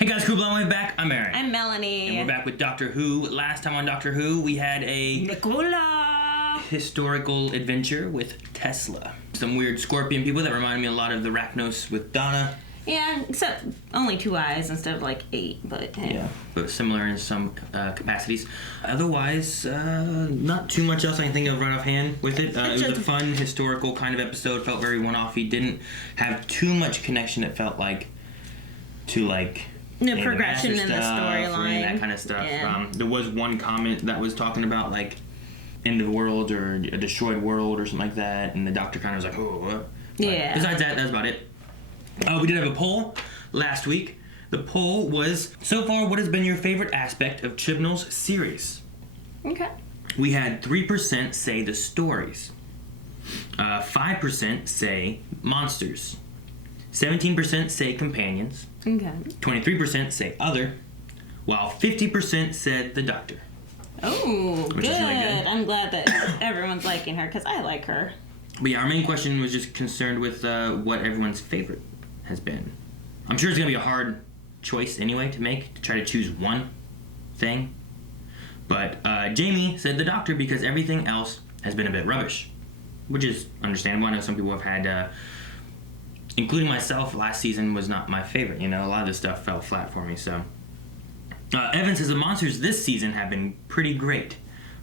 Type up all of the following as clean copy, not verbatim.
Hey guys, cool blowing back. I'm Aaron. I'm Melanie. And we're back with Doctor Who. Last time on Doctor Who, we had a Nicola historical adventure with Tesla. Some weird scorpion people that reminded me a lot of the Arachnos with Donna. Yeah, except only 2 eyes instead of like 8, but hey. Yeah, but similar in some capacities. Otherwise, not too much else I can think of right offhand with it. It was a fun historical kind of episode. Felt very one-offy. Didn't have too much connection. It felt like to like. No progression in the storyline. That kind of stuff. Yeah. There was one comment that was talking about like end of the world or a destroyed world or something like that, and the Doctor kind of was like, oh, what? Yeah. Besides that, that's about it. We did have a poll last week. The poll was, so far, what has been your favorite aspect of Chibnall's series? Okay. We had 3% say the stories. 5% say monsters. 17% say companions. Okay. 23% say other, while 50% said the Doctor. Oh, Which is really good. I'm glad that everyone's liking her, because I like her. But yeah, our main question was just concerned with what everyone's favorite has been. I'm sure it's going to be a hard choice anyway to make, to try to choose one thing. But Jamie said the Doctor because everything else has been a bit rubbish, which is understandable. I know some people have had... including myself, last season was not my favorite. You know, a lot of this stuff fell flat for me. So, Evan says the monsters this season have been pretty great,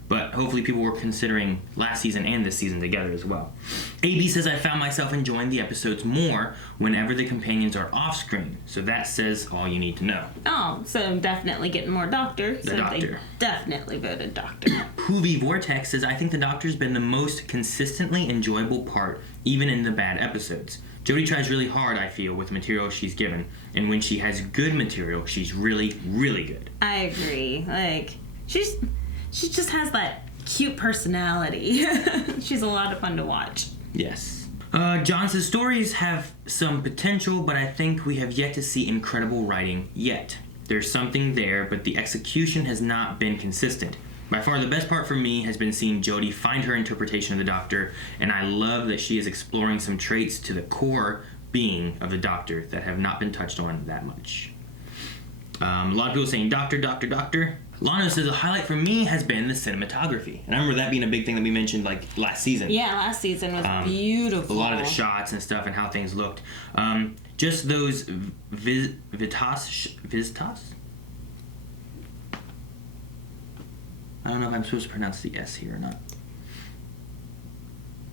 but hopefully people were considering last season and this season together as well. AB says I found myself enjoying the episodes more whenever the companions are off screen. So that says all you need to know. Oh, so definitely getting more Doctor. The Doctor. They definitely voted Doctor. Poovy Vortex says I think the Doctor's been the most consistently enjoyable part, even in the bad episodes. Jodie tries really hard, I feel, with material she's given, and when she has good material, she's really, really good. I agree. Like, she just has that cute personality. She's a lot of fun to watch. Yes. John says stories have some potential, but I think we have yet to see incredible writing yet. There's something there, but the execution has not been consistent. By far the best part for me has been seeing Jodie find her interpretation of the Doctor, and I love that she is exploring some traits to the core being of the Doctor that have not been touched on that much. A lot of people saying Doctor, Doctor, Doctor. Lano says the highlight for me has been the cinematography. And I remember that being a big thing that we mentioned like last season. Yeah, last season was beautiful. A lot of the shots and stuff and how things looked. Just those Vitas? I don't know if I'm supposed to pronounce the S here or not.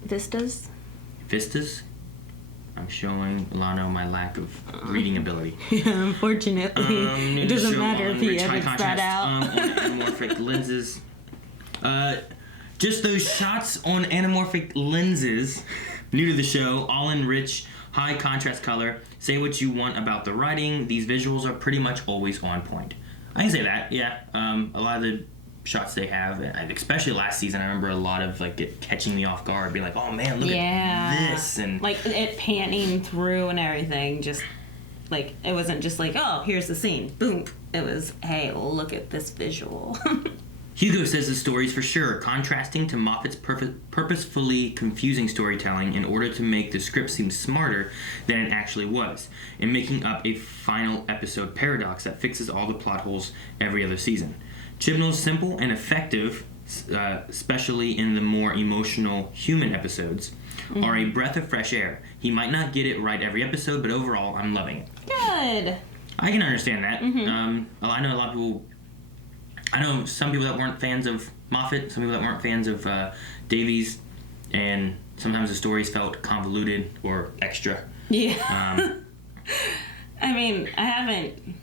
Vistas? I'm showing Lano my lack of reading ability. Yeah, unfortunately. It doesn't matter if he edits that out. On anamorphic lenses. Just those shots on anamorphic lenses, new to the show, all in rich, high contrast color. Say what you want about the writing. These visuals are pretty much always on point. I can say that, yeah. A lot of the shots they have, and especially last season, I remember a lot of like it catching me off guard, being like, "Oh man, look at this!" And like it panning through and everything. Just like it wasn't just like, "Oh, here's the scene, boom." It was, "Hey, look at this visual." Hugo says the stories for sure, contrasting to Moffat's purposefully confusing storytelling in order to make the script seem smarter than it actually was, and making up a final episode paradox that fixes all the plot holes every other season. Chibnall's simple and effective, especially in the more emotional human episodes, are a breath of fresh air. He might not get it right every episode, but overall, I'm loving it. Good. I can understand that. I know a lot of people... I know some people that weren't fans of Moffat, some people that weren't fans of Davies, and sometimes the stories felt convoluted or extra. Yeah. I mean, I haven't...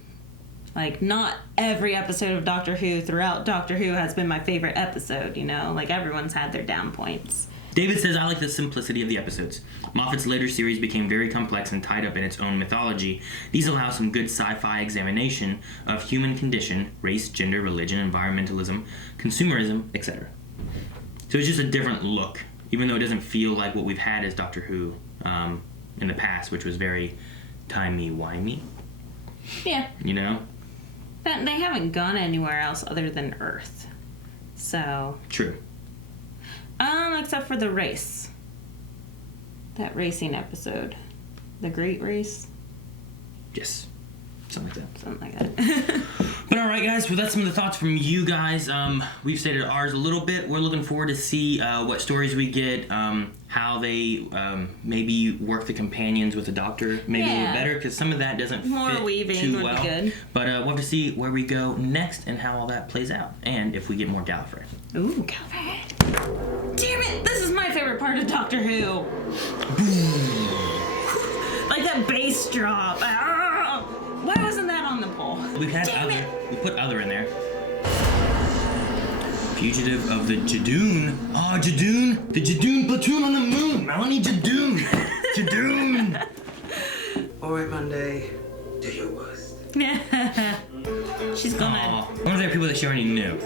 Like, not every episode of Doctor Who throughout Doctor Who has been my favorite episode, you know? Like, everyone's had their down points. David says, I like the simplicity of the episodes. Moffat's later series became very complex and tied up in its own mythology. These allow some good sci-fi examination of human condition, race, gender, religion, environmentalism, consumerism, etc. So it's just a different look, even though it doesn't feel like what we've had as Doctor Who in the past, which was very timey-wimey. Yeah. You know? But they haven't gone anywhere else other than Earth. So... True. Except for the race. That racing episode. The Great Race. Yes. Something like that. Something like that. But alright guys, well that's some of the thoughts from you guys. We've stated ours a little bit. We're looking forward to see what stories we get, how they maybe work the companions with the doctor maybe a little better, because some of that doesn't fit weaving too would well. be good. But we'll have to see where we go next and how all that plays out, and if we get more Gallifrey. Ooh, Gallifrey. Damn it, this is my favorite part of Doctor Who. Like that bass drop. Ah! Why wasn't that on the poll? We've had other. We put other in there. Fugitive of the Judoon. Oh, Judoon. The Judoon platoon on the moon. Melanie Judoon. Judoon. Alright, Monday. Do your worst. She's gonna... I wonder if there are people that she already knew.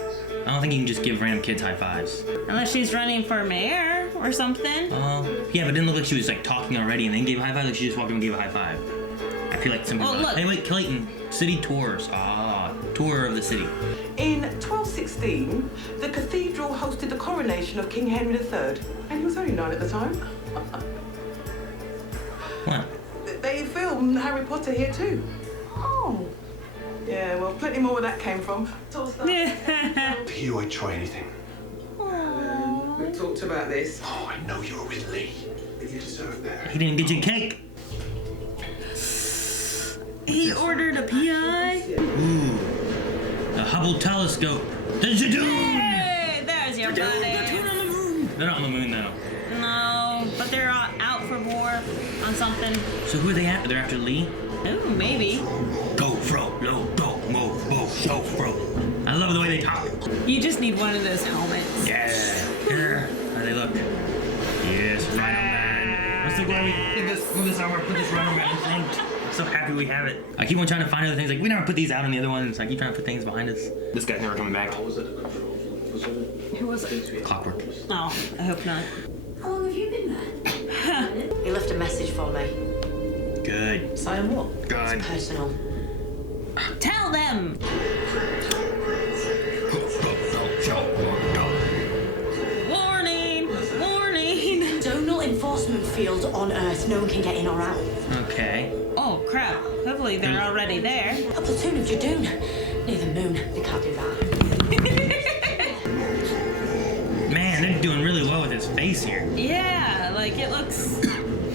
I don't think you can just give random kids high fives. Unless she's running for mayor or something. Yeah, but it didn't look like she was like talking already and then gave a high five. Like she just walked in and gave a high five. I feel like some people. Oh, look. Hey, wait, Clayton. City tours. Tour of the city. In 1216, the cathedral hosted the coronation of King Henry III, and he was only 9 at the time. What? They filmed Harry Potter here too. Oh. Yeah, well, plenty more where that came from. Sort of stuff. For you, I'd try anything. We've talked about this. Oh, I know you're with Lee. But you deserve that. He didn't get you cake. He ordered a PI. Ooh. The Hubble telescope. The Judoon. Hey, there's your buddy. They're not on the moon though. No, but they're out for war on something. So who are they after? They're after Lee? Ooh, maybe. Go, fro, lo, go, mo, bo, show, fro. I love the way they talk. You just need one of those helmets. Yeah. Here. How do they look? Yes, Rhino Man. I'm so glad we did this. Move this over. Put this Rhino Man in front. I'm so happy we have it. I keep on trying to find other things. Like, we never put these out on the other ones. I keep trying to put things behind us. This guy's never coming back. Who was it? Clockwork. Oh, I hope not. How long have you been there? He left a message for me. Good. Saying what? Good. Personal. Tell them. Warning! Warning! Zonal enforcement field on Earth. No one can get in or out. Okay. Oh crap! Hopefully they're already there. A platoon of Judoon. Near the moon. They can't do that. Man, they're doing really well with his face here. Yeah, like it looks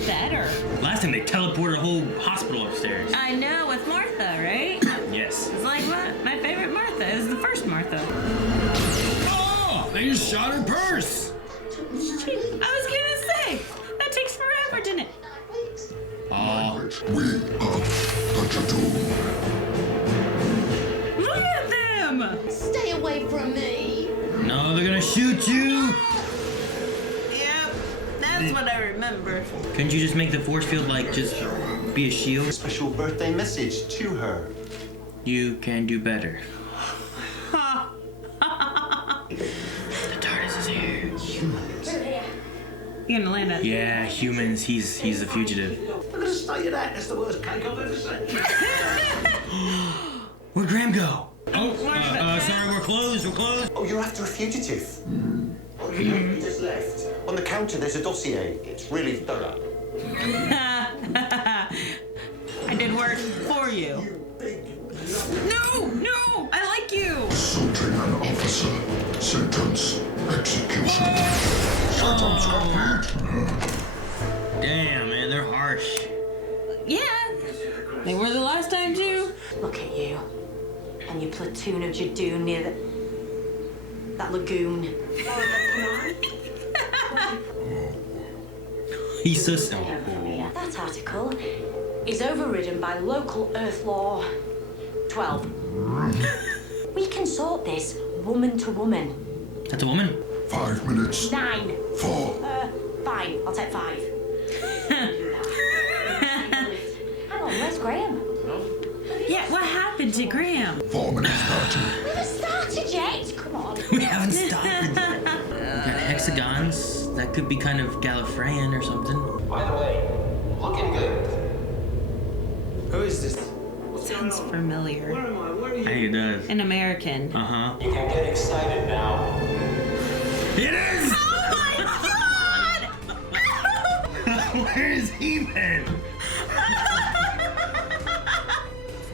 better. Last time they teleported a whole hospital upstairs. I know, with Martha, right? Yes. It's like my favorite Martha is the first Martha. Oh! They just shot her purse! I was gonna say, that takes forever, didn't it? Oh. We are the Judoon. Look at them! Stay away from me. No, they're gonna shoot you! Yep, that's what I remember. Couldn't you just make the force field, like, just be a shield? Special birthday message to her. You can do better. The TARDIS is here. You're gonna land it. Yeah, humans, he's the fugitive. I'm gonna stay at that. That's the worst cake I've ever seen. Where'd Graham go? Oh, sorry, we're closed. Oh, you're after a fugitive? Oh, you just left. On the counter, there's a dossier. It's really thorough. I did work for you. No, I like you. Assaulting an officer. Sentence. Execution. Damn, man, they're harsh. Yeah, they were the last time too. Look at you. And your platoon of Judoon near that lagoon. He's so simple. That article is overridden by local Earth Law 12. We can sort this woman to woman. That's a woman? 5 minutes. 9. 4. Fine, I'll take 5. Hang on, where's Graham? Yeah, what happened to Graham? 4 minutes 30. We haven't started yet. Come on. We haven't started. Got hexagons. That could be kind of Gallifreyan or something. By the way, looking good. Who is this? Sounds familiar. Where am I? Where are I you? think it does. An American. Uh-huh. You can get excited now. It is! Oh my god! Where is he been?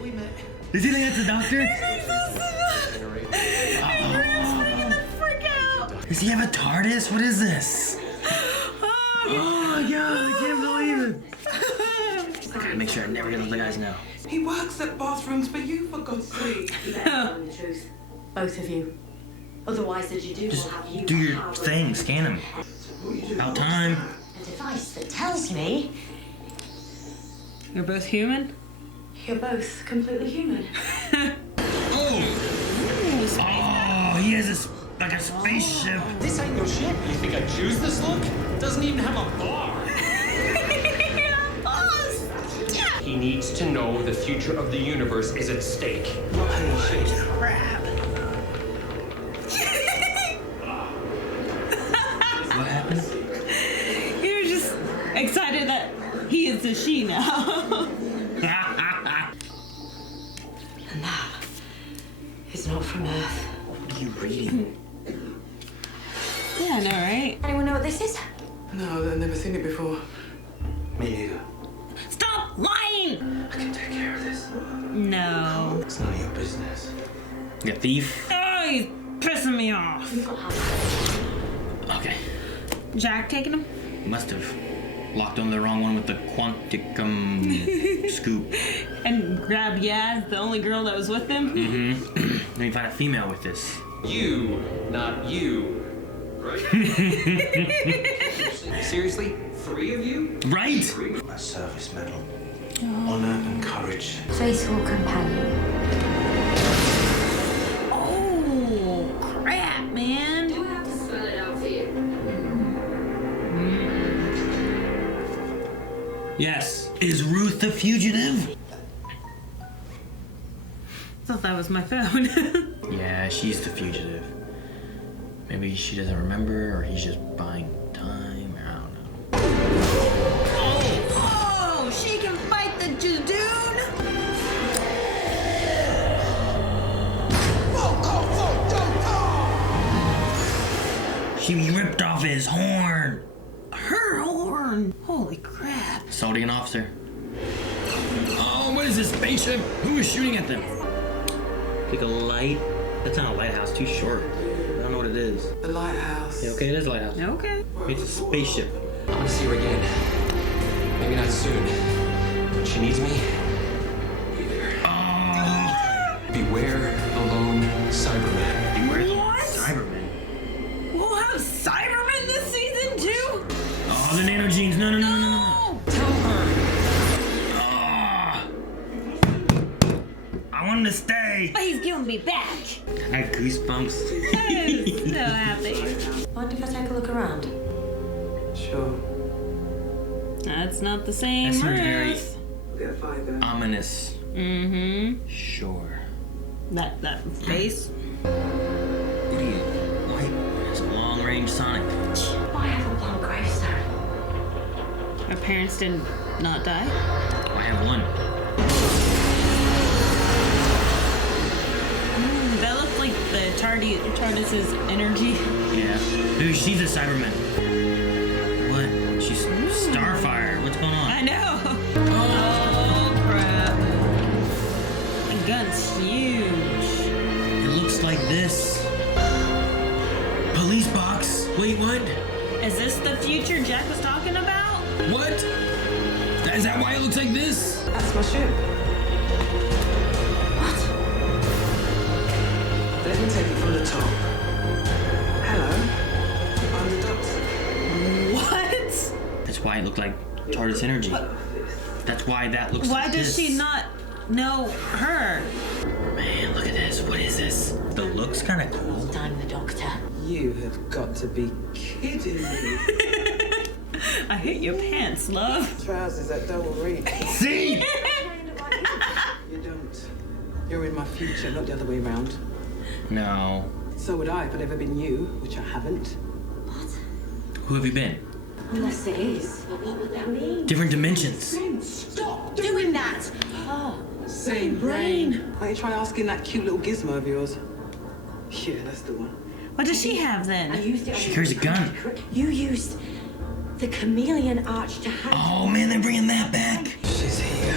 We met Does he think that's the doctor? Does he have a TARDIS? What is this? Oh my god, I can't believe it. I gotta make sure I never get let the guys know. He works at bathrooms for you, for God's sake. You better tell him the truth. Both of you. Otherwise, the Judoon Just will have you. do your thing, scan him. About time. A device that tells me You're both human? you're both completely human. Oh, he has like a spaceship. This ain't no ship. You think I choose this look? Doesn't even have a bar. He needs to know the future of the universe is at stake. Crap. What happened? You're just excited that he is a she now. And that is not from Earth. What are you reading? Yeah, I know, right? Anyone know what this is? No, I've never seen it before. Me neither. Stop lying! I can take care of this. No. It's none of your business. You a thief? Oh, he's pissing me off. Okay. Jack taking him? Must have locked on the wrong one with the quanticum scoop. And grabbed Yaz, the only girl that was with him? Let me find a female with this. You, not you. Right? Seriously? 3 of you? Right? A service medal. Honor and courage. Faithful companion. Oh, crap, man. Do I have to spell it out for you? Yes. Is Ruth the fugitive? Thought that was my phone. Yeah, she's the fugitive. Maybe she doesn't remember, or he's just buying time, or I don't know. Oh, she can fight the Judoon? She ripped off his horn. Her horn. Holy crap. Assaulting an officer. Oh, what is this spaceship? Who is shooting at them? Like a light? That's not a lighthouse, too short. I don't know what it is. The lighthouse. Yeah, okay, it is a lighthouse. Okay. It's a spaceship. I want to see her again. Maybe not soon. When she needs me, be there. Oh! Beware the lone Cyberman. Beware the What? Cybermen. We'll have Cybermen this season too? Oh, the nanogenes. No, no, no, no, no, no. Tell her. Ah. I want him to stay. But he's giving me back. I have goosebumps. I'm so happy. Mind if I take a look around? Sure. That's not the same That seems very Ruth. We'll get a fight there. ominous. Mm-hmm. Sure. That face. Idiot. White. It's a long-range sonic. I have a one gravestone. My parents did not die. I have one. That looks like the TARDIS's energy. Yeah. Dude, she's a Cyberman. What? She's Starfire. What's going on? I know. Oh crap. The gun's huge. It looks like this. Police box. Wait, what? Is this the future Jack was talking about? What? Is that why it looks like this? That's my ship. Let me take it from the top. Hello. I'm the doctor. What? That's why it looked like TARDIS energy. That's why that looks Why like does this. she not know her? Man, look at this. What is this? The look's kind of cool. I'm the doctor. You have got to be kidding me. I hate your pants, love. Trousers that double reach. See? You don't. You're in my future, not the other way around. No. So would I if I'd ever been you, which I haven't. Who have you been? Unless it is. But what would that mean? Different dimensions. Stop doing that! Oh, Same brain. Why don't you try asking that cute little gizmo of yours? Yeah, that's the one. What does she have I then? used it. She carries a gun. You used the chameleon arch to hide. Oh man, they're bringing that back. She's here.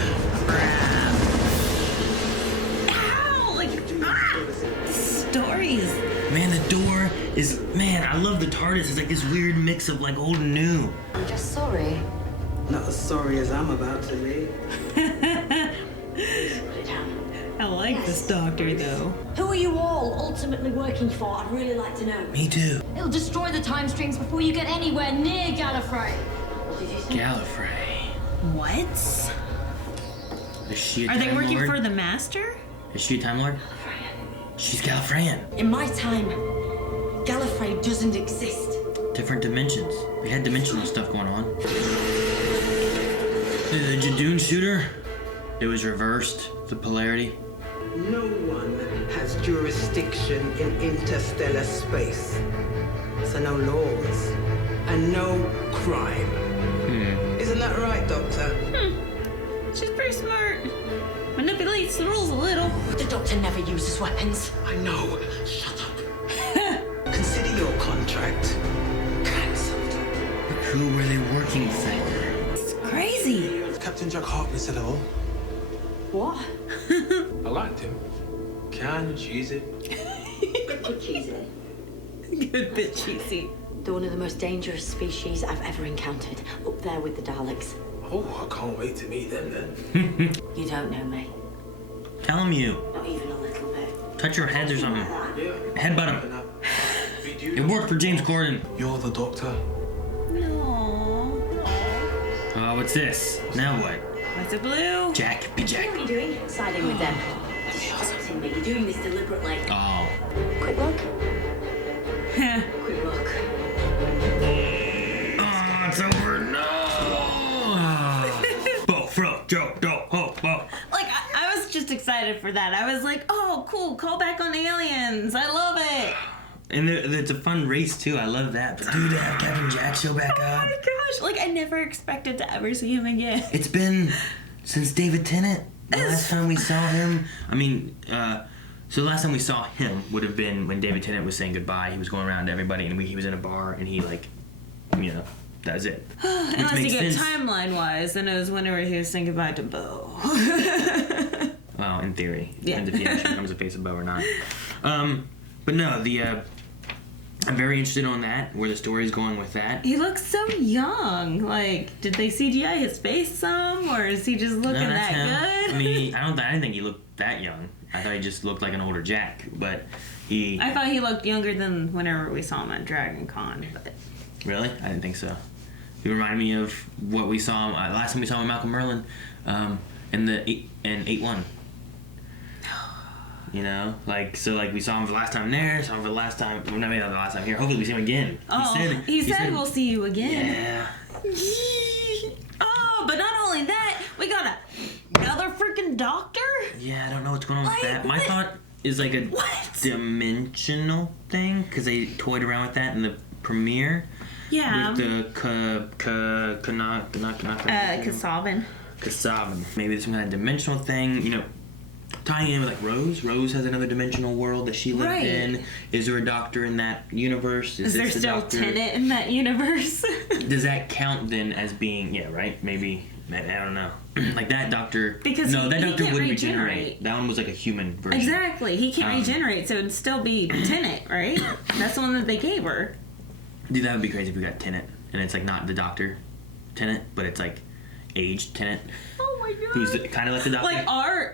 series. Man, the door is... Man, I love the TARDIS. It's like this weird mix of like old and new. I'm just sorry. Not as sorry as I'm about to leave. Please put it down. I like this doctor, though. Who are you all ultimately working for? I'd really like to know. Me too. It'll destroy the time streams before you get anywhere near Gallifrey. What did you say? Gallifrey. What? Is she a Are they Time working Lord? for the Master? Is she a Time Lord? She's Gallifreyan. In my time, Gallifrey doesn't exist. Different dimensions. We had dimensional stuff going on. The Judoon shooter, it was reversed, the polarity. No one has jurisdiction in interstellar space. So no laws and no crime. Isn't that right, Doctor? She's pretty smart. Manipulates the rules a little. The Doctor never uses weapons. I know. Shut up. Consider your contract cancelled. Who were they working for? It's crazy. Captain Jack Harkness said hello. What? I liked him. Can cheese it. Good cheesy. Good bit cheesy. They're one of the most dangerous species I've ever encountered. Up there with the Daleks. Oh, I can't wait to meet them then. You don't know me. Tell him you. Not even a little bit. Touch your heads or something. Yeah. Headbutt him. It worked for James Corden. You're the Doctor. No. What's this? Now what? What's it blue? Jack, be Jack. What are you doing? Siding with them. Distracting me. You're doing this deliberately. Oh. Quick look. Quick look. Oh, it's over. No. Bo, fro, Joe, do, ho, bo. Like, I was just excited for that. I was like, oh, cool, call back on Aliens. I love it. And it's a fun race too. I love that. But dude, to have Captain Jack show back Oh up. my gosh. Like, I never expected to ever see him again. It's been since David Tennant. The last time we saw him, so the last time we saw him would have been when David Tennant was saying goodbye. He was going around to everybody, and he was in a bar, and he that was it. Unless you makes get sense. timeline-wise, then it was whenever he was saying goodbye to Bo. Well, in theory, Yeah. depends if he actually becomes a face of Bo or not. But no, I'm very interested on that, where the story's going with that. He looks so young. Like, did they CGI his face some, or is he just looking that good? I mean, I didn't think he looked that young. I thought he just looked like an older Jack, but I thought he looked younger than whenever we saw him at Dragon Con. But Really? I didn't think so. He reminded me of what we saw last time we saw him, Malcolm Merlin, in 8-1. You know, like we saw him for the last time there, saw him for the last time. Well, not maybe not the last time here. Hopefully we see him again. Oh, he said we'll see you again. Yeah. Oh, but not only that, we got another freaking doctor. Yeah, I don't know what's going on with Like, that. My what? thought is like a What? dimensional thing, because they toyed around with that in the premiere. Yeah. With the Kasavin. Kasavin. Maybe there's some kind of dimensional thing, you know, tying in with like Rose. Rose has another dimensional world that she lived Right. in. Is there a doctor in that universe? Is there this the still doctor? Tenet in that universe? Does that count then as being, yeah, right? Maybe, I don't know. Like that doctor. Because no, he that doctor can't wouldn't regenerate. regenerate. That one was like a human version. Exactly. He can't regenerate, so it'd still be Tenet, right? That's the one that they gave her. Dude, that would be crazy if we got Tenet, and it's like not the doctor Tenet, but it's like aged Tenet. Oh my god. Who's kind of like the doctor. Like our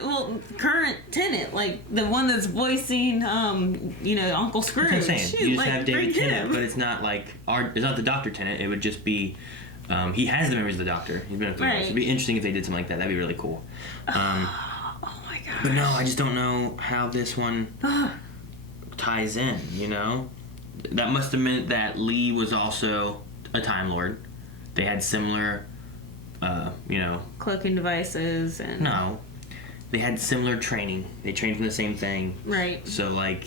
current Tenet, like the one that's voicing Uncle Scrooge. That's what I'm saying. You just like, have David bring Tennant, him. but it's not like it's not the Doctor Tennant. It would just be he has the memories of the Doctor. He's been up through Right. It'd be interesting if they did something like that. That'd be really cool. Oh my god. But no, I just don't know how this one ties in. You know, that must have meant that Lee was also a Time Lord. They had similar, Cloaking devices and no, they had similar training. They trained from the same thing. right. So like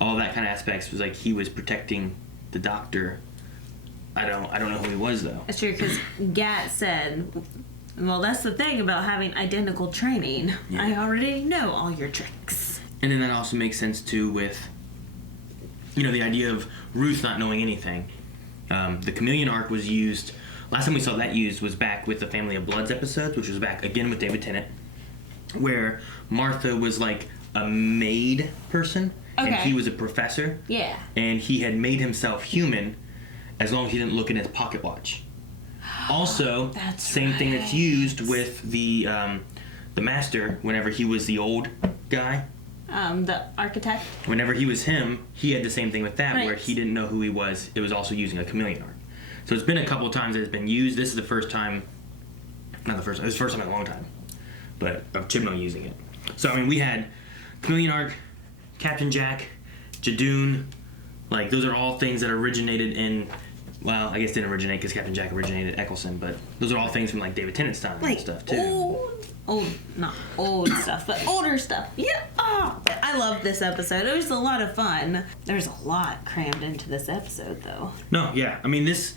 all that kind of aspects was like he was protecting the Doctor. I don't know who he was though. That's true, because Gat said, well, that's the thing about having identical training. Yeah. I already know all your tricks. And then that also makes sense too with, the idea of Ruth not knowing anything. The chameleon arc was used, last time we saw that used was back with the Family of Bloods episodes, which was back again with David Tennant, where Martha was like a maid person, and Okay. he was a professor. Yeah. And he had made himself human as long as he didn't look in his pocket watch. Also, That's same thing that's right. used with the master whenever he was the old guy. The architect. Whenever he was him, he had the same thing with that, Right. where he didn't know who he was. It was also using a chameleon arc. So it's been a couple of times that it's been used. This is the first time, not the first time, it was the first time in a long time, but of Chibnall using it. So, I mean, we had chameleon arc, Captain Jack, Judoon, like, those are all things that originated in, well, I guess didn't originate because Captain Jack originated Eccleston, but those are all things from, like, David Tennant's time and stuff, too. Not old stuff, but older stuff. Yeah. Oh, I love this episode. It was a lot of fun. There's a lot crammed into this episode, though. No, yeah. I mean, this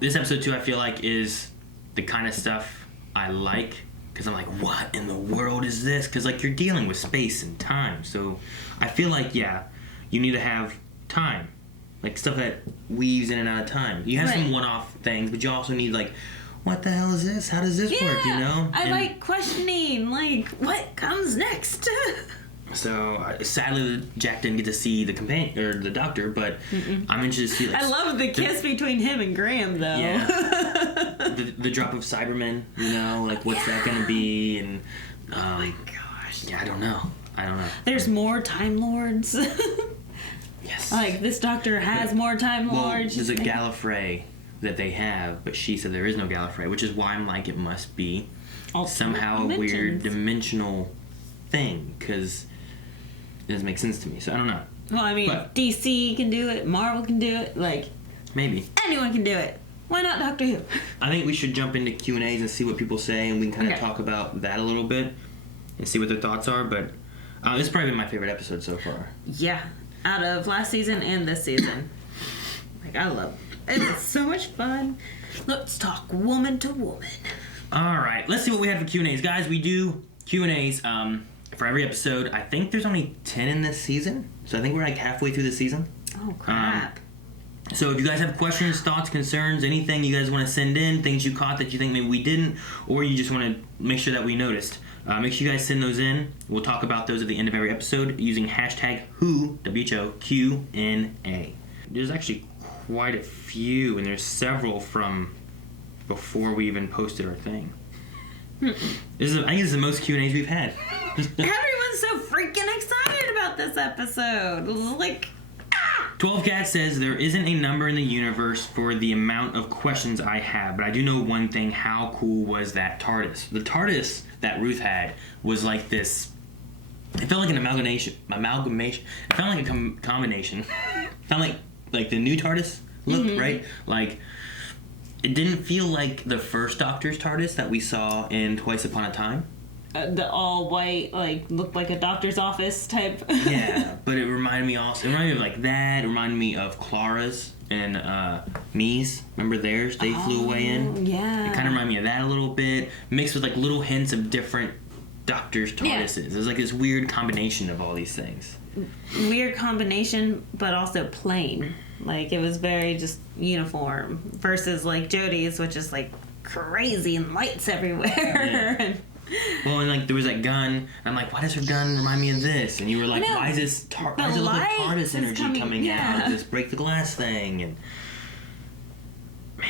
episode, too, I feel like is the kind of stuff I like, because I'm like, what in the world is this? Because, like, you're dealing with space and time, so I feel like, yeah, you need to have time. Like, stuff that weaves in and out of time. You have some Right. one-off things, but you also need, like, what the hell is this? How does this work, you know? I And like questioning, like, what comes next? So, sadly, Jack didn't get to see the companion, or the doctor, but I'm interested to see, like... I love the kiss between him and Graham, though. Yeah. the drop of Cybermen, you know, like, what's that gonna be, and... Oh my gosh. Yeah, I don't know. There's more Time Lords. Yes. Like, this doctor has more Time Well, Lords. there's a Gallifrey that they have, but she said there is no Gallifrey, which is why I'm like, it must be somehow a weird dimensional thing, because it doesn't make sense to me, so I don't know. Well, I mean, But- DC can do it, Marvel can do it, like, Maybe. anyone can do it. Why not Doctor Who? I think we should jump into Q&As and see what people say, and we can kind of Okay. talk about that a little bit and see what their thoughts are, but this has probably been my favorite episode so far. Yeah, out of last season and this season. Like, I love it. It's so much fun. Let's talk woman to woman. All right, let's see what we have for Q&As. Guys, we do Q&As for every episode. I think there's only 10 in this season, so I think we're like halfway through the season. Oh, crap. So if you guys have questions, thoughts, concerns, anything you guys want to send in, things you caught that you think maybe we didn't, or you just want to make sure that we noticed, make sure you guys send those in. We'll talk about those at the end of every episode using hashtag WHO, WHOQNA. There's actually quite a few, and there's several from before we even posted our thing. I think this is the most Q&As we've had. Everyone's so freaking excited about this episode. Like, 12 Cat says, there isn't a number in the universe for the amount of questions I have, but I do know one thing. How cool was that TARDIS? The TARDIS that Ruth had was like this, it felt like an amalgamation. It felt like a combination. It felt like the new TARDIS look, right? Like, it didn't feel like the first Doctor's TARDIS that we saw in Twice Upon a Time. the all white, like, looked like a doctor's office type. Yeah, but it reminded me of like that. It reminded me of Clara's and Me's. Remember theirs? They flew away in. Yeah. It kind of reminded me of that a little bit, mixed with like little hints of different Doctor's TARDISes. It was like this weird combination of all these things. Weird combination, but also plain. Like, it was very just uniform versus like Jodie's, which is like crazy and lights everywhere. Yeah. Well, and like there was that gun, and I'm like, why does her gun remind me of this? And you were like, why is this why does it look like TARDIS energy coming out? This break the glass thing, and man,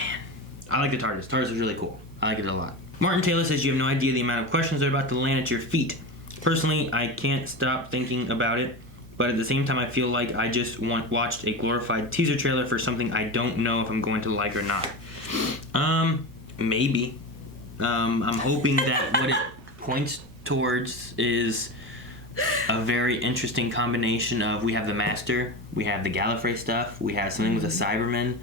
I like the TARDIS. TARDIS is really cool. I like it a lot. Martin Taylor says you have no idea the amount of questions that are about to land at your feet. Personally, I can't stop thinking about it, but at the same time, I feel like I just watched a glorified teaser trailer for something I don't know if I'm going to like or not. Maybe. I'm hoping that what it points towards is a very interesting combination of, we have the Master, we have the Gallifrey stuff, we have something with the Cybermen,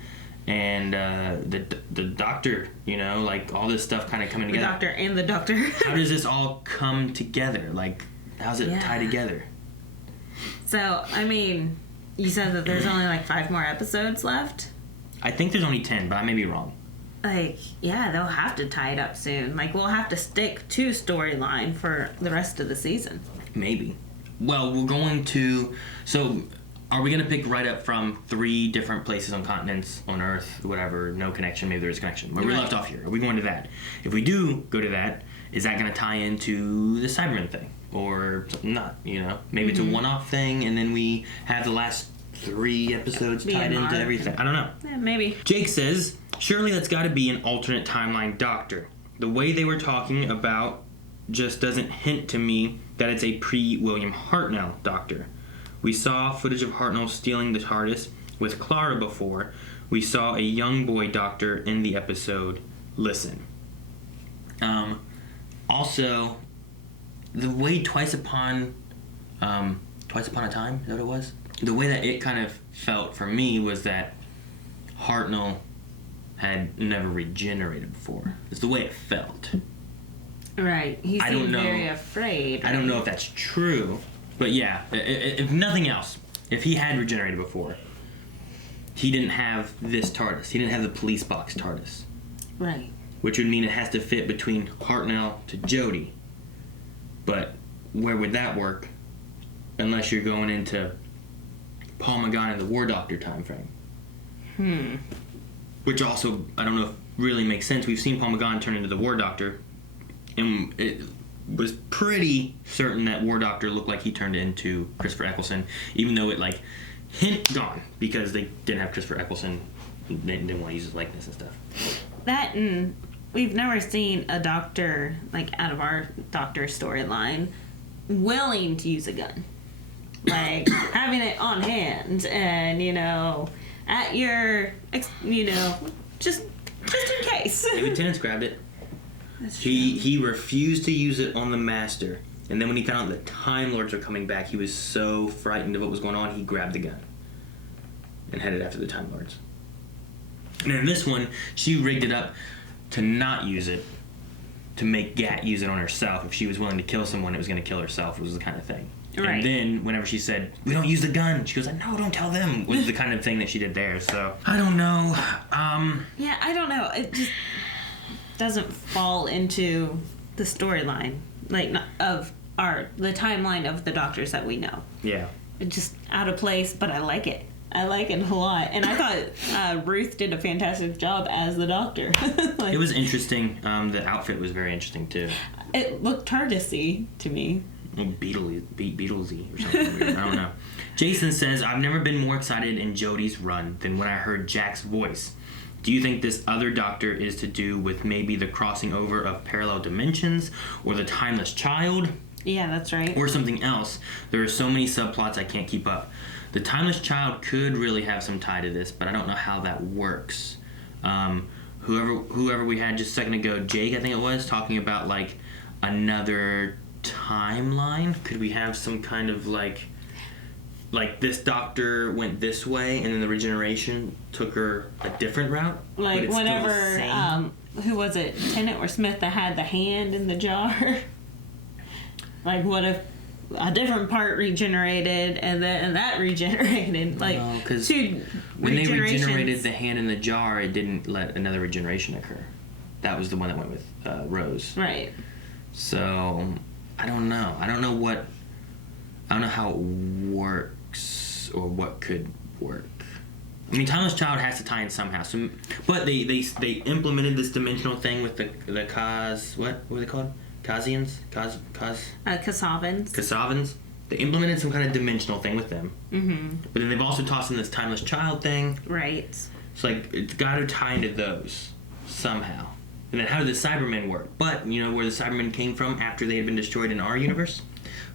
and the Doctor, you know, like all this stuff kind of coming together. The Doctor and the Doctor. How does this all come together? Like, how's it tie together? So, I mean, you said that there's only like 5 more episodes left? I think there's only 10, but I may be wrong. Like, yeah, they'll have to tie it up soon. Like, we'll have to stick to storyline for the rest of the season. Maybe. Well, we're going to... So, are we going to pick right up from 3 different places on continents, on Earth, whatever, no connection, maybe there's a connection. But we left off here. Are we going to that? If we do go to that, is that going to tie into the Cyberman thing? or something not, you know? Maybe it's a one-off thing, and then we have the last 3 episodes tied into everything. I don't know. Yeah, maybe. Jake says, surely that's got to be an alternate timeline doctor. The way they were talking about just doesn't hint to me that it's a pre-William Hartnell doctor. We saw footage of Hartnell stealing the TARDIS with Clara before. We saw a young boy doctor in the episode Listen. Also, the way Twice Upon a Time, is that what it was? The way that it kind of felt for me was that Hartnell had never regenerated before. It's the way it felt. Right. He seemed very afraid. Right? I don't know if that's true, but yeah, if nothing else, if he had regenerated before, he didn't have this TARDIS. He didn't have the police box TARDIS. Right. Which would mean it has to fit between Hartnell to Jodie. But where would that work? Unless you're going into Paul McGann and the War Doctor time frame. Which also, I don't know if really makes sense. We've seen Paul McGann turn into the War Doctor, and it was pretty certain that War Doctor looked like he turned into Christopher Eccleston, even though it hint gone because they didn't have Christopher Eccleston. They didn't want to use his likeness and stuff. That and we've never seen a doctor, out of our doctor storyline, willing to use a gun. Having it on hand and, at your, just in case. David Tennant's grabbed it. He refused to use it on the Master. And then when he found out the Time Lords were coming back, he was so frightened of what was going on, he grabbed the gun and headed after the Time Lords. And in this one, she rigged it up to not use it, to make Gat use it on herself. If she was willing to kill someone, it was going to kill herself, was the kind of thing. Right. And then, whenever she said, we don't use the gun, she goes, no, don't tell them, was the kind of thing that she did there. So, I don't know. Yeah, I don't know. It just doesn't fall into the storyline, of the timeline of the doctors that we know. Yeah. It's just out of place, but I like it. I like it a lot. And I thought Ruth did a fantastic job as the doctor. It was interesting. The outfit was very interesting, too. It looked TARDIS-y to me. Beatlesy or something weird. I don't know. Jason says, I've never been more excited in Jodie's run than when I heard Jack's voice. Do you think this other doctor is to do with maybe the crossing over of parallel dimensions or the timeless child? Yeah, that's right. Or something else. There are so many subplots I can't keep up. The timeless child could really have some tie to this, but I don't know how that works. Whoever we had just a second ago, Jake, I think it was, talking about another timeline. Could we have some kind of like this doctor went this way and then the regeneration took her a different route? Whenever who was it, Tennant or Smith, that had the hand in the jar? What if a different part regenerated and then that regenerated? No, because when they regenerated the hand in the jar, it didn't let another regeneration occur. That was the one that went with Rose. Right. So I don't know. I don't know how it works or what could work. I mean, Timeless Child has to tie in somehow. But they implemented this dimensional thing with the what were they called? Kazians? Kasavans. Kasavans. They implemented some kind of dimensional thing with them. Mm-hmm. But then they've also tossed in this Timeless Child thing. Right. It's it's got to tie into those somehow. And then how did the Cybermen work? But, where the Cybermen came from after they had been destroyed in our universe?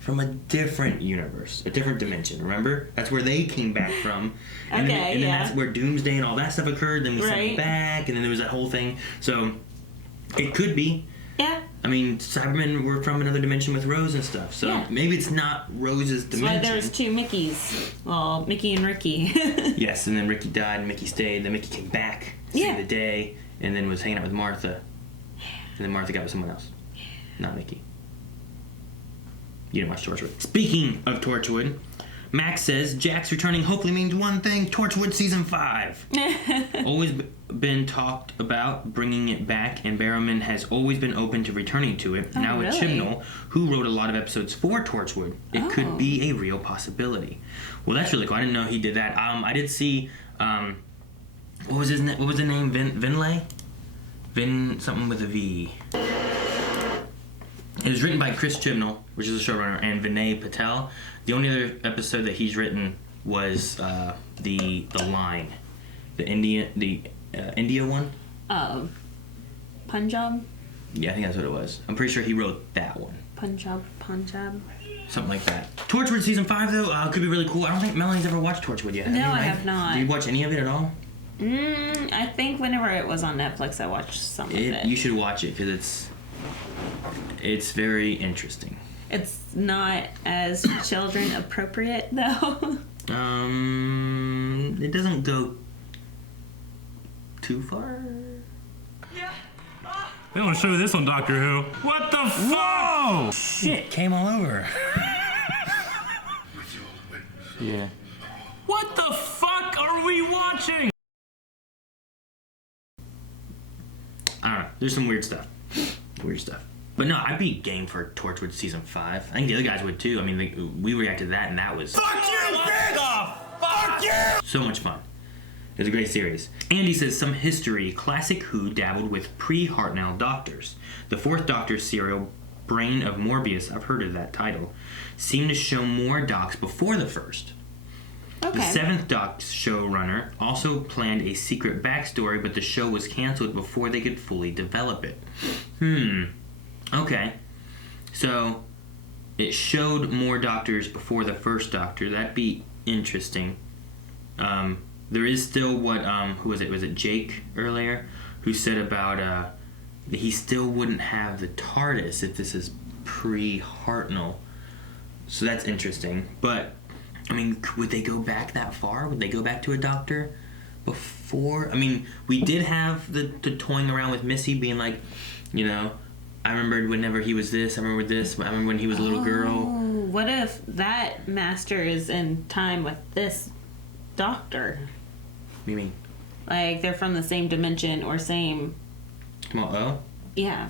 From a different universe. A different dimension, remember? That's where they came back from. And then that's where Doomsday and all that stuff occurred. Then we sent it back, and then there was that whole thing. So, it could be. Yeah. I mean, Cybermen were from another dimension with Rose and stuff. So, maybe it's not Rose's dimension. That's why there's 2 Mickeys. Well, Mickey and Ricky. Yes, and then Ricky died, and Mickey stayed. Then Mickey came back, saved the day, and then was hanging out with Martha. And then Martha got with someone else. Not Mickey. You didn't watch Torchwood. Speaking of Torchwood, Max says, Jack's returning hopefully means one thing, Torchwood Season 5. Always been talked about bringing it back, and Barrowman has always been open to returning to it. Now with Chibnall, who wrote a lot of episodes for Torchwood, it could be a real possibility. Well, that's really cool. I didn't know he did that. I did see, what was the name? Vinlay? Vin something with a V. It was written by Chris Chibnall, which is a showrunner, and Vinay Patel. The only other episode that he's written was the Line, the India one. Punjab. Yeah, I think that's what it was. I'm pretty sure he wrote that one. Punjab. Something like that. Torchwood season 5 though could be really cool. I don't think Melanie's ever watched Torchwood yet. No, I have not. Did you watch any of it at all? I think whenever it was on Netflix, I watched some of it. You should watch it because it's very interesting. It's not as children appropriate though. It doesn't go too far. They want to show this on Doctor Who. What the fuck? Whoa! Shit, came all over. Yeah. What the fuck are we watching? I don't know. There's some weird stuff. But no, I'd be game for Torchwood season 5. I think the other guys would too. I mean, we reacted to that, and that was Fuck you, bitch! Fuck you! so much fun. It was a great series. Andy says, some history. Classic Who dabbled with pre-Hartnell doctors. The 4th Doctor serial, Brain of Morbius, I've heard of that title, seemed to show more docs before the first. Okay. The 7th Doc's showrunner also planned a secret backstory, but the show was canceled before they could fully develop it. Okay. So, it showed more doctors before the first Doctor. That'd be interesting. There is still what, who was it? Was it Jake earlier? Who said about, he still wouldn't have the TARDIS if this is pre-Hartnell. So that's interesting. But, I mean, would they go back that far? Would they go back to a Doctor before? I mean, we did have the toying around with Missy being like, you know, I remembered whenever he was this, I remember this, I remember when he was a little girl. What if that master is in time with this Doctor? What do you mean? Like, they're from the same dimension or same... Well, oh? Yeah.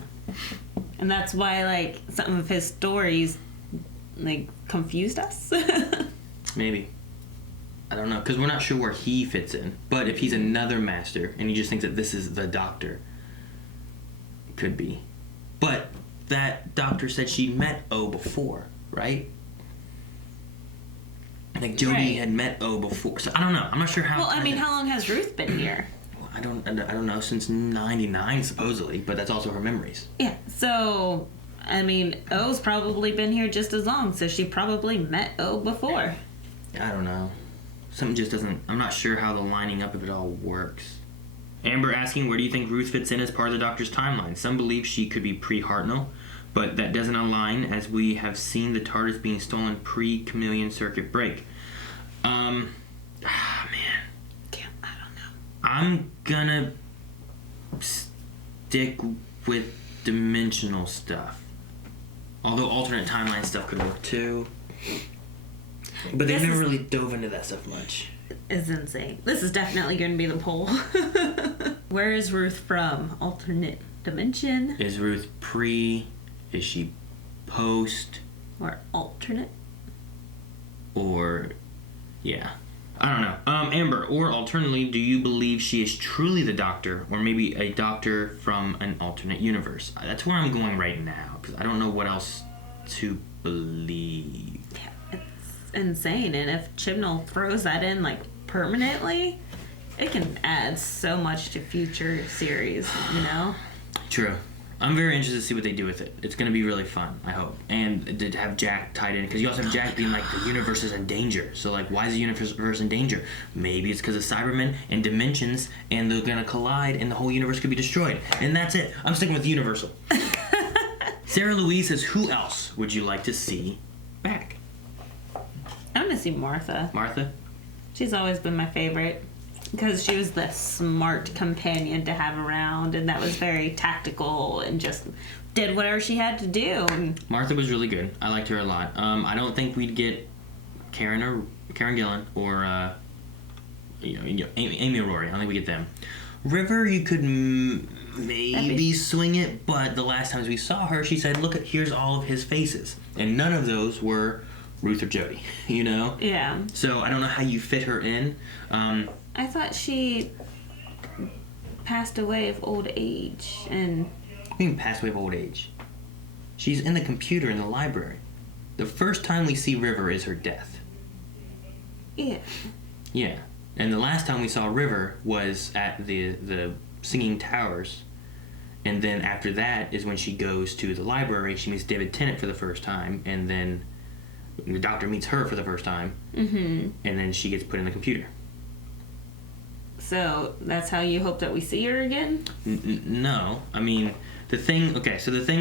And that's why, like, some of his stories, like, confused us. Maybe. I don't know, because we're not sure where he fits in. But if he's another master, and he just thinks that this is the Doctor, it could be. But that Doctor said she met O before, right? Like, Jodie had met O before. So, I don't know. I'm not sure how... Well, I mean, how long has Ruth been here? Well, I don't know. Since 99, supposedly. But that's also her memories. Yeah, so... I mean, O's probably been here just as long, so she probably met O before. I don't know. Something just doesn't... I'm not sure how the lining up of it all works. Amber asking, where do you think Ruth fits in as part of the Doctor's timeline? Some believe she could be pre-Hartnell, but that doesn't align as we have seen the TARDIS being stolen pre-Chameleon Circuit break. Man. Yeah, I don't know. I'm gonna stick with dimensional stuff. Although alternate timeline stuff could work too. But they've never really dove into that stuff much. It's insane. This is definitely going to be the poll. Where is Ruth from? Alternate dimension? Is Ruth pre? Is she post? Or alternate? Or, yeah. I don't know. Amber, or alternatively, do you believe she is truly the Doctor, or maybe a Doctor from an alternate universe? That's where I'm going right now, because I don't know what else to believe. Yeah, it's insane. And if Chibnall throws that in, like, permanently, it can add so much to future series, you know? True. I'm very interested to see what they do with it. It's going to be really fun, I hope. And to have Jack tied in, because you also have Jack being like, the universe is in danger. So, like, why is the universe in danger? Maybe it's because of Cybermen and dimensions, and they're going to collide, and the whole universe could be destroyed. And that's it. I'm sticking with Universal. Sarah Louise says, who else would you like to see back? I want to see Martha. Martha? She's always been my favorite. Because she was the smart companion to have around, and that was very tactical and just did whatever she had to do. Martha was really good. I liked her a lot. I don't think we'd get Karen Gillan or Amy or Rory. I don't think we get them. River, you could maybe swing it, but the last times we saw her, she said, "Look, here's all of his faces," and none of those were Ruth or Jodie. You know? Yeah. So I don't know how you fit her in. I thought she passed away of old age, and... I mean, passed away of old age. She's in the computer in the library. The first time we see River is her death. Yeah. Yeah. And the last time we saw River was at the Singing Towers. And then after that is when she goes to the library. She meets David Tennant for the first time. And then the doctor meets her for the first time. Mm-hmm. And then she gets put in the computer. So that's how you hope that we see her again? No. I mean, the thing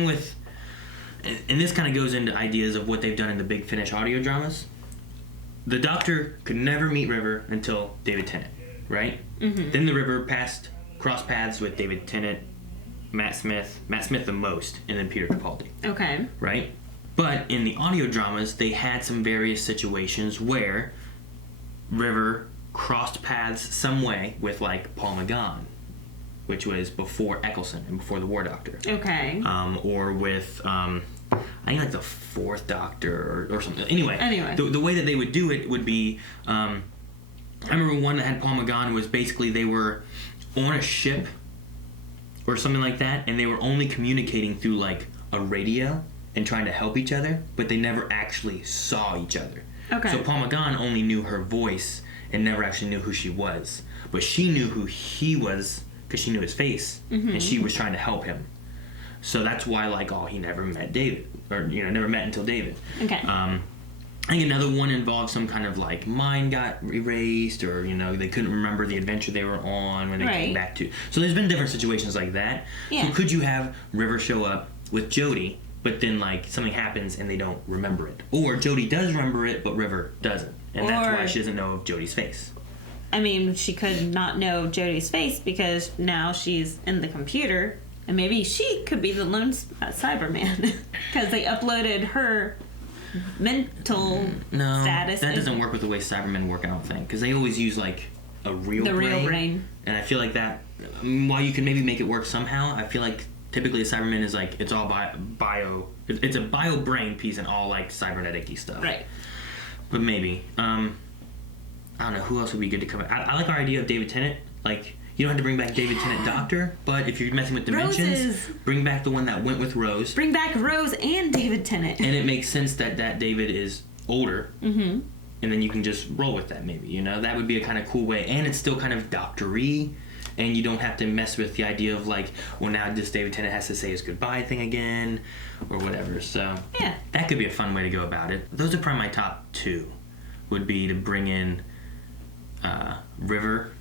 with... And this kind of goes into ideas of what they've done in the Big Finish audio dramas. The Doctor could never meet River until David Tennant, right? Mm-hmm. Then the River crossed paths with David Tennant, Matt Smith the most, and then Peter Capaldi. Okay. Right? But in the audio dramas, they had some various situations where River crossed paths some way with, like, Paul McGann, which was before Eccleston and before the War Doctor. Okay. Or with, I think, like, the Fourth Doctor or something. Anyway. The way that they would do it would be, I remember one that had Paul McGann was basically they were on a ship or something like that, and they were only communicating through, like, a radio and trying to help each other, but they never actually saw each other. Okay. So Paul McGann only knew her voice and never actually knew who she was. But she knew who he was because she knew his face, and she was trying to help him. So that's why, like, he never met David, or, never met until David. Okay. I think another one involved some kind of, like, mind got erased, or, they couldn't remember the adventure they were on when they came back to. So there's been different situations like that. Yeah. So could you have River show up with Jodie, but then, like, something happens and they don't remember it? Or Jodie does remember it, but River doesn't. And that's why she doesn't know of Jodie's face. I mean, she could not know Jodie's face because now she's in the computer, and maybe she could be the lone Cyberman because they uploaded her mental status. That doesn't work with the way Cybermen work, I don't think, because they always use, like, a real brain. And I feel like that, while you can maybe make it work somehow, I feel like typically a Cyberman is, like, it's all bio. It's a bio brain piece and all, like, cybernetic-y stuff. Right. But maybe. I don't know, who else would be good to come? I like our idea of David Tennant. Like, you don't have to bring back David Tennant Doctor, but if you're messing with dimensions, bring back the one that went with Rose. Bring back Rose and David Tennant. And it makes sense that David is older. Mm-hmm. And then you can just roll with that, maybe. That would be a kind of cool way. And it's still kind of doctor-y. And you don't have to mess with the idea of, like, well, now this David Tennant has to say his goodbye thing again, or whatever. So, yeah, that could be a fun way to go about it. Those are probably my top two, would be to bring in River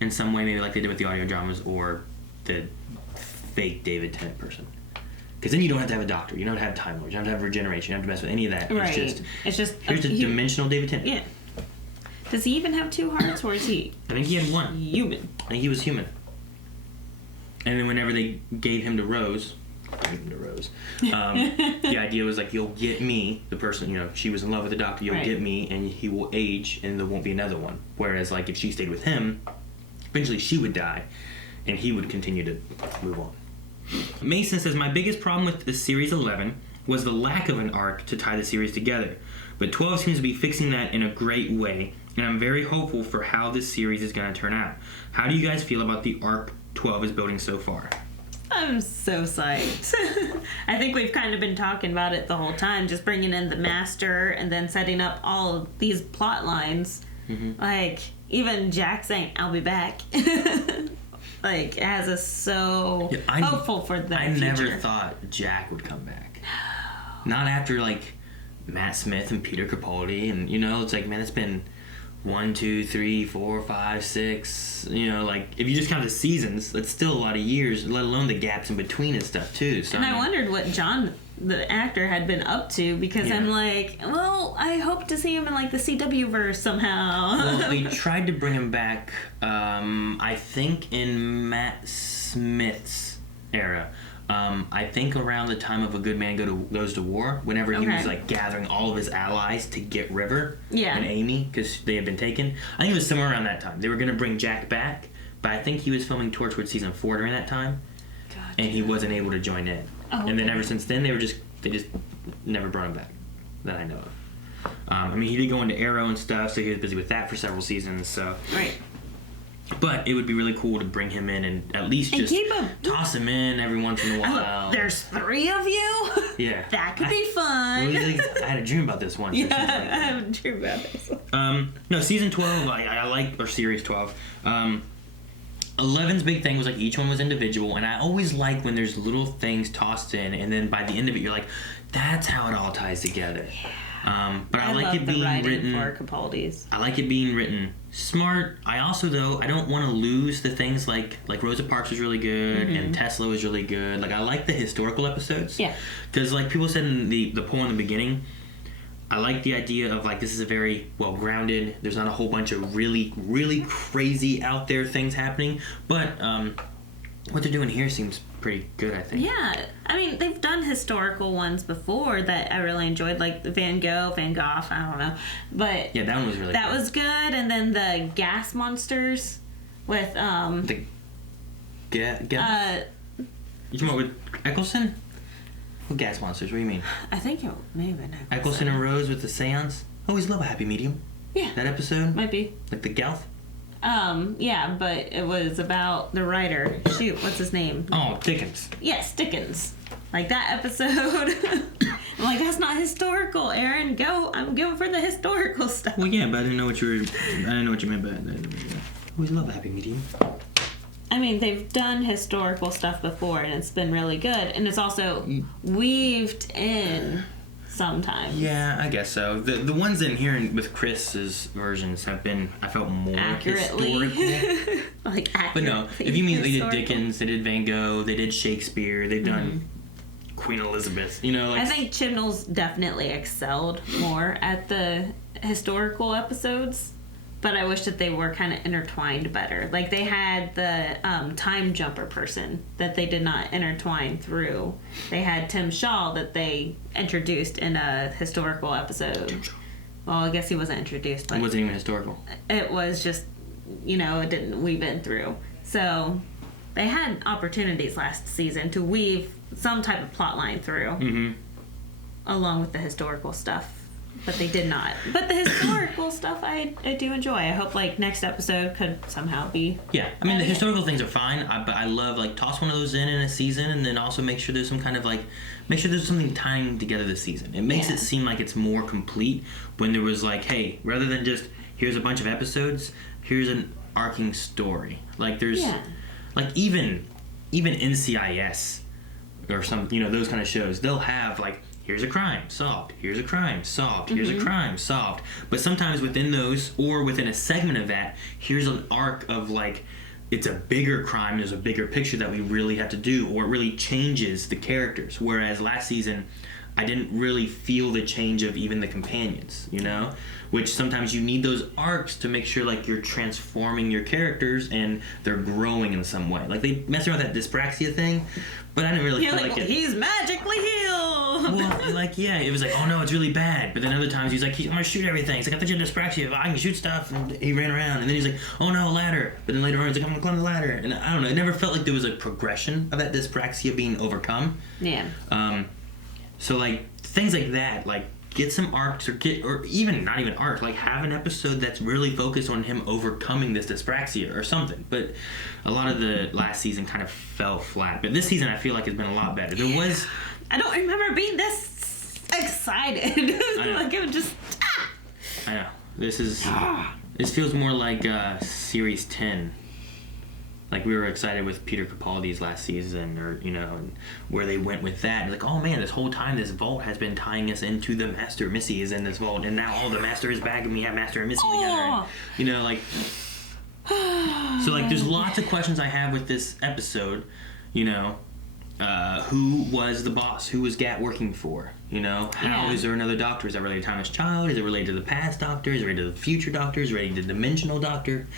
in some way, maybe like they did with the audio dramas, or the fake David Tennant person. Because then you don't have to have a doctor, you don't have to have Time Lords, you don't have to have regeneration, you don't have to mess with any of that. Right. It's just here's the dimensional David Tennant. Yeah. Does he even have two hearts, or is he? I think he had one. Human. I think he was human. And then whenever they gave him to Rose, the idea was, like, you'll get me, the person, she was in love with the Doctor, you'll get me, and he will age, and there won't be another one. Whereas, like, if she stayed with him, eventually she would die, and he would continue to move on. Mason says, my biggest problem with the Series 11 was the lack of an arc to tie the series together, but 12 seems to be fixing that in a great way, and I'm very hopeful for how this series is going to turn out. How do you guys feel about the arc 12 is building so far? I'm so psyched. I think we've kind of been talking about it the whole time, just bringing in the Master and then setting up all of these plot lines. Mm-hmm. Like, even Jack saying, I'll be back. Like, it has us so hopeful for the future. I never thought Jack would come back. Not after, like, Matt Smith and Peter Capaldi, and, it's like, man, it's been 1, 2, 3, 4, 5, 6, like, if you just count the seasons, that's still a lot of years, let alone the gaps in between and stuff, too. So, and I wondered what John, the actor, had been up to, because I'm like, well, I hope to see him in, like, the CW verse somehow. Well, they tried to bring him back, I think in Matt Smith's era. I think around the time of A Good Man Goes to War, whenever he was, like, gathering all of his allies to get River and Amy, because they had been taken. I think it was somewhere around that time. They were going to bring Jack back, but I think he was filming Torchwood Season 4 during that time, and he wasn't able to join in. Oh, and then ever since then, they just never brought him back, that I know of. I mean, he did go into Arrow and stuff, so he was busy with that for several seasons, so... Right. But it would be really cool to bring him in and at least just toss him in every once in a while. There's 3 of you? Yeah. That could be fun. I had a dream about this once. Yeah, I have a dream about this one. No, season 12, I like, or series 12. 11's big thing was like each one was individual, and I always like when there's little things tossed in, and then by the end of it, you're like, that's how it all ties together. But I like it being written. For Capaldi's. I like it being written smart. I also, though, I don't want to lose the things like Rosa Parks was really good and Tesla was really good. Like, I like the historical episodes. Yeah. Because like people said in the poll in the beginning, I like the idea of like this is a very well grounded. There's not a whole bunch of really really crazy out there things happening, but what they're doing here seems pretty good, I think. Yeah, I mean they've done historical ones before that I really enjoyed, like the Van Gogh, I don't know, but yeah, that one was really that was good. And then the gas monsters with the gas. You talking about with Eccleston? What gas monsters? What do you mean? I think it may have been Eccleston and Rose with the seance. Always love a happy medium. Yeah, that episode might be like the Gelth. Yeah, but it was about the writer. Shoot, what's his name? Oh, Dickens. Yes, Dickens. Like that episode. I'm like, that's not historical, Aaron. Go. I'm going for the historical stuff. Well, yeah, but I didn't know what you meant by that. Always love a happy medium. I mean, they've done historical stuff before, and it's been really good. And it's also weaved in sometimes. Yeah, I guess so. The ones in here with Chris's versions have been, I felt, more accurately historical. like accurately. But no, if you mean they did Dickens, they did Van Gogh, they did Shakespeare, they've done Queen Elizabeth. You know, like, I think Chibnall's definitely excelled more at the historical episodes. But I wish that they were kind of intertwined better. Like they had the time jumper person that they did not intertwine through. They had Tim Shaw that they introduced in a historical episode. Well, I guess he wasn't introduced, but it wasn't even historical. It was just, it didn't weave in through. So they had opportunities last season to weave some type of plot line through, along with the historical stuff. But they did not. But the historical stuff I do enjoy. I hope next episode could somehow be. Yeah, I mean the historical things are fine. But I love toss one of those in a season, and then also make sure there's some kind of make sure there's something tying together the season. It makes it seem like it's more complete when there was hey, rather than just here's a bunch of episodes, here's an arcing story. There's even NCIS or some those kind of shows. They'll have here's a crime solved, here's a crime solved, here's a crime solved. But sometimes within those, or within a segment of that, here's an arc of it's a bigger crime, there's a bigger picture that we really have to do, or it really changes the characters. Whereas last season, I didn't really feel the change of even the companions, which sometimes you need those arcs to make sure you're transforming your characters and they're growing in some way. They mess around with that dyspraxia thing, but I didn't really feel it. He's magically healed. Well, it was oh no, it's really bad. But then other times he's I'm gonna shoot everything. He's I thought you had dyspraxia, I can shoot stuff. And he ran around, and then he's oh no, a ladder. But then later on he's I'm gonna climb the ladder. And I don't know, it never felt like there was a progression of that dyspraxia being overcome. Yeah. So things like that, get some arcs, or even not even arcs, have an episode that's really focused on him overcoming this dyspraxia or something. But a lot of the last season kind of fell flat. But this season I feel it's been a lot better. There was... I don't remember being this excited. It was just... I know. This feels more like Series 10. We were excited with Peter Capaldi's last season, or and where they went with that. And oh man, this whole time this vault has been tying us into the Master. Missy is in this vault, and now the Master is back, and we have Master and Missy together. And, so there's lots of questions I have with this episode. Who was the boss? Who was Gat working for? How is there another doctor? Is that related to Thomas Child? Is it related to the past doctor? Is it related to the future doctor? Is it related to the dimensional doctor?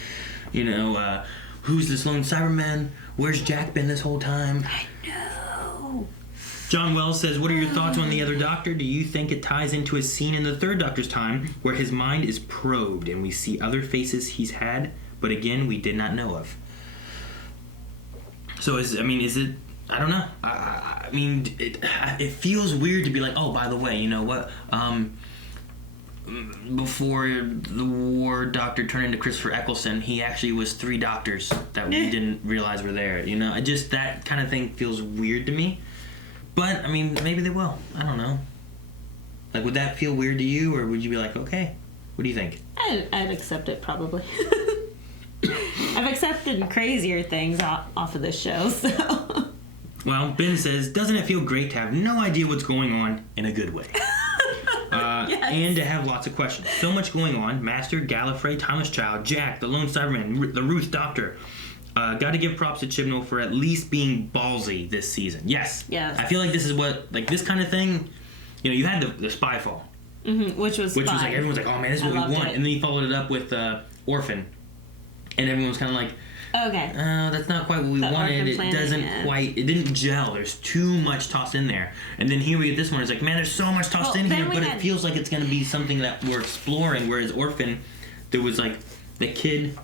Who's this lone Cyberman? Where's Jack been this whole time? I know. John Wells says, what are your thoughts on the other Doctor? Do you think it ties into a scene in the third Doctor's time where his mind is probed and we see other faces he's had, but again, we did not know of? So, is it... I don't know. I mean, it feels weird to be oh, by the way, you know what? before the war Doctor turned into Christopher Eccleston, he actually was 3 doctors that we didn't realize were there. You know, just that kind of thing feels weird to me. But, I mean, maybe they will. I don't know. Like, would that feel weird to you, or would you be like, okay? What do you think? I'd accept it, probably. I've accepted crazier things off of this show, so... Well, Ben says, doesn't it feel great to have no idea what's going on in a good way? Yes. And to have lots of questions. So much going on. Master, Gallifrey, Thomas Child, Jack, the Lone Cyberman, the Ruth Doctor. Got to give props to Chibnall for at least being ballsy this season. Yes. Yes. I feel like this is what, like, this kind of thing, you know, you had the Spyfall. Mm-hmm, which was like, everyone's like, oh man, this is what we want. It. And then he followed it up with Orphan. And everyone was kind of like, okay. That's not quite what we wanted. It doesn't quite, it didn't gel. There's too much tossed in there. And then here we get this one. It's like, man, there's so much tossed in here, but it feels like it's going to be something that we're exploring. Whereas Orphan, there was like the kid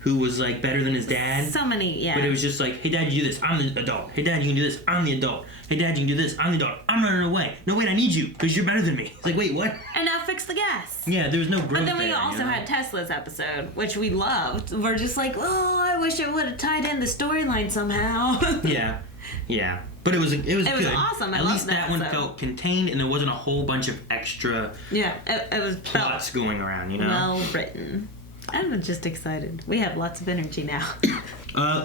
who was like better than his dad. So many, yeah. But it was just like, hey dad, you do this, I'm the adult. Hey dad, you can do this, I'm the adult. Hey dad, you can do this, I'm the adult. I'm running away. No, wait, I need you, because you're better than me. It's like, wait, what? And now fix the gas. Yeah, there was no growth. But then we there, also had Tesla's episode, which we loved. We're just like, oh, I wish it would have tied in the storyline somehow. Yeah. But it was good. It was awesome. At least that one felt contained, and there wasn't a whole bunch of extra it was plots going around, you know? Well written. I'm just excited. We have lots of energy now.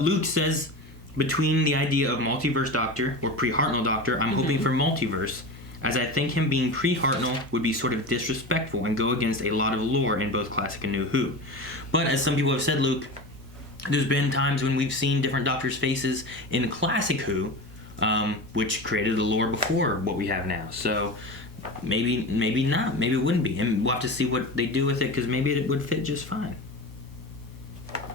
Luke says, between the idea of multiverse Doctor or pre-Hartnell Doctor, I'm hoping for multiverse, as I think him being pre-Hartnell would be sort of disrespectful and go against a lot of lore in both Classic and New Who. But as some people have said, Luke, there's been times when we've seen different Doctors' faces in Classic Who, which created the lore before what we have now. So maybe not. Maybe it wouldn't be. And we'll have to see what they do with it, because maybe it would fit just fine.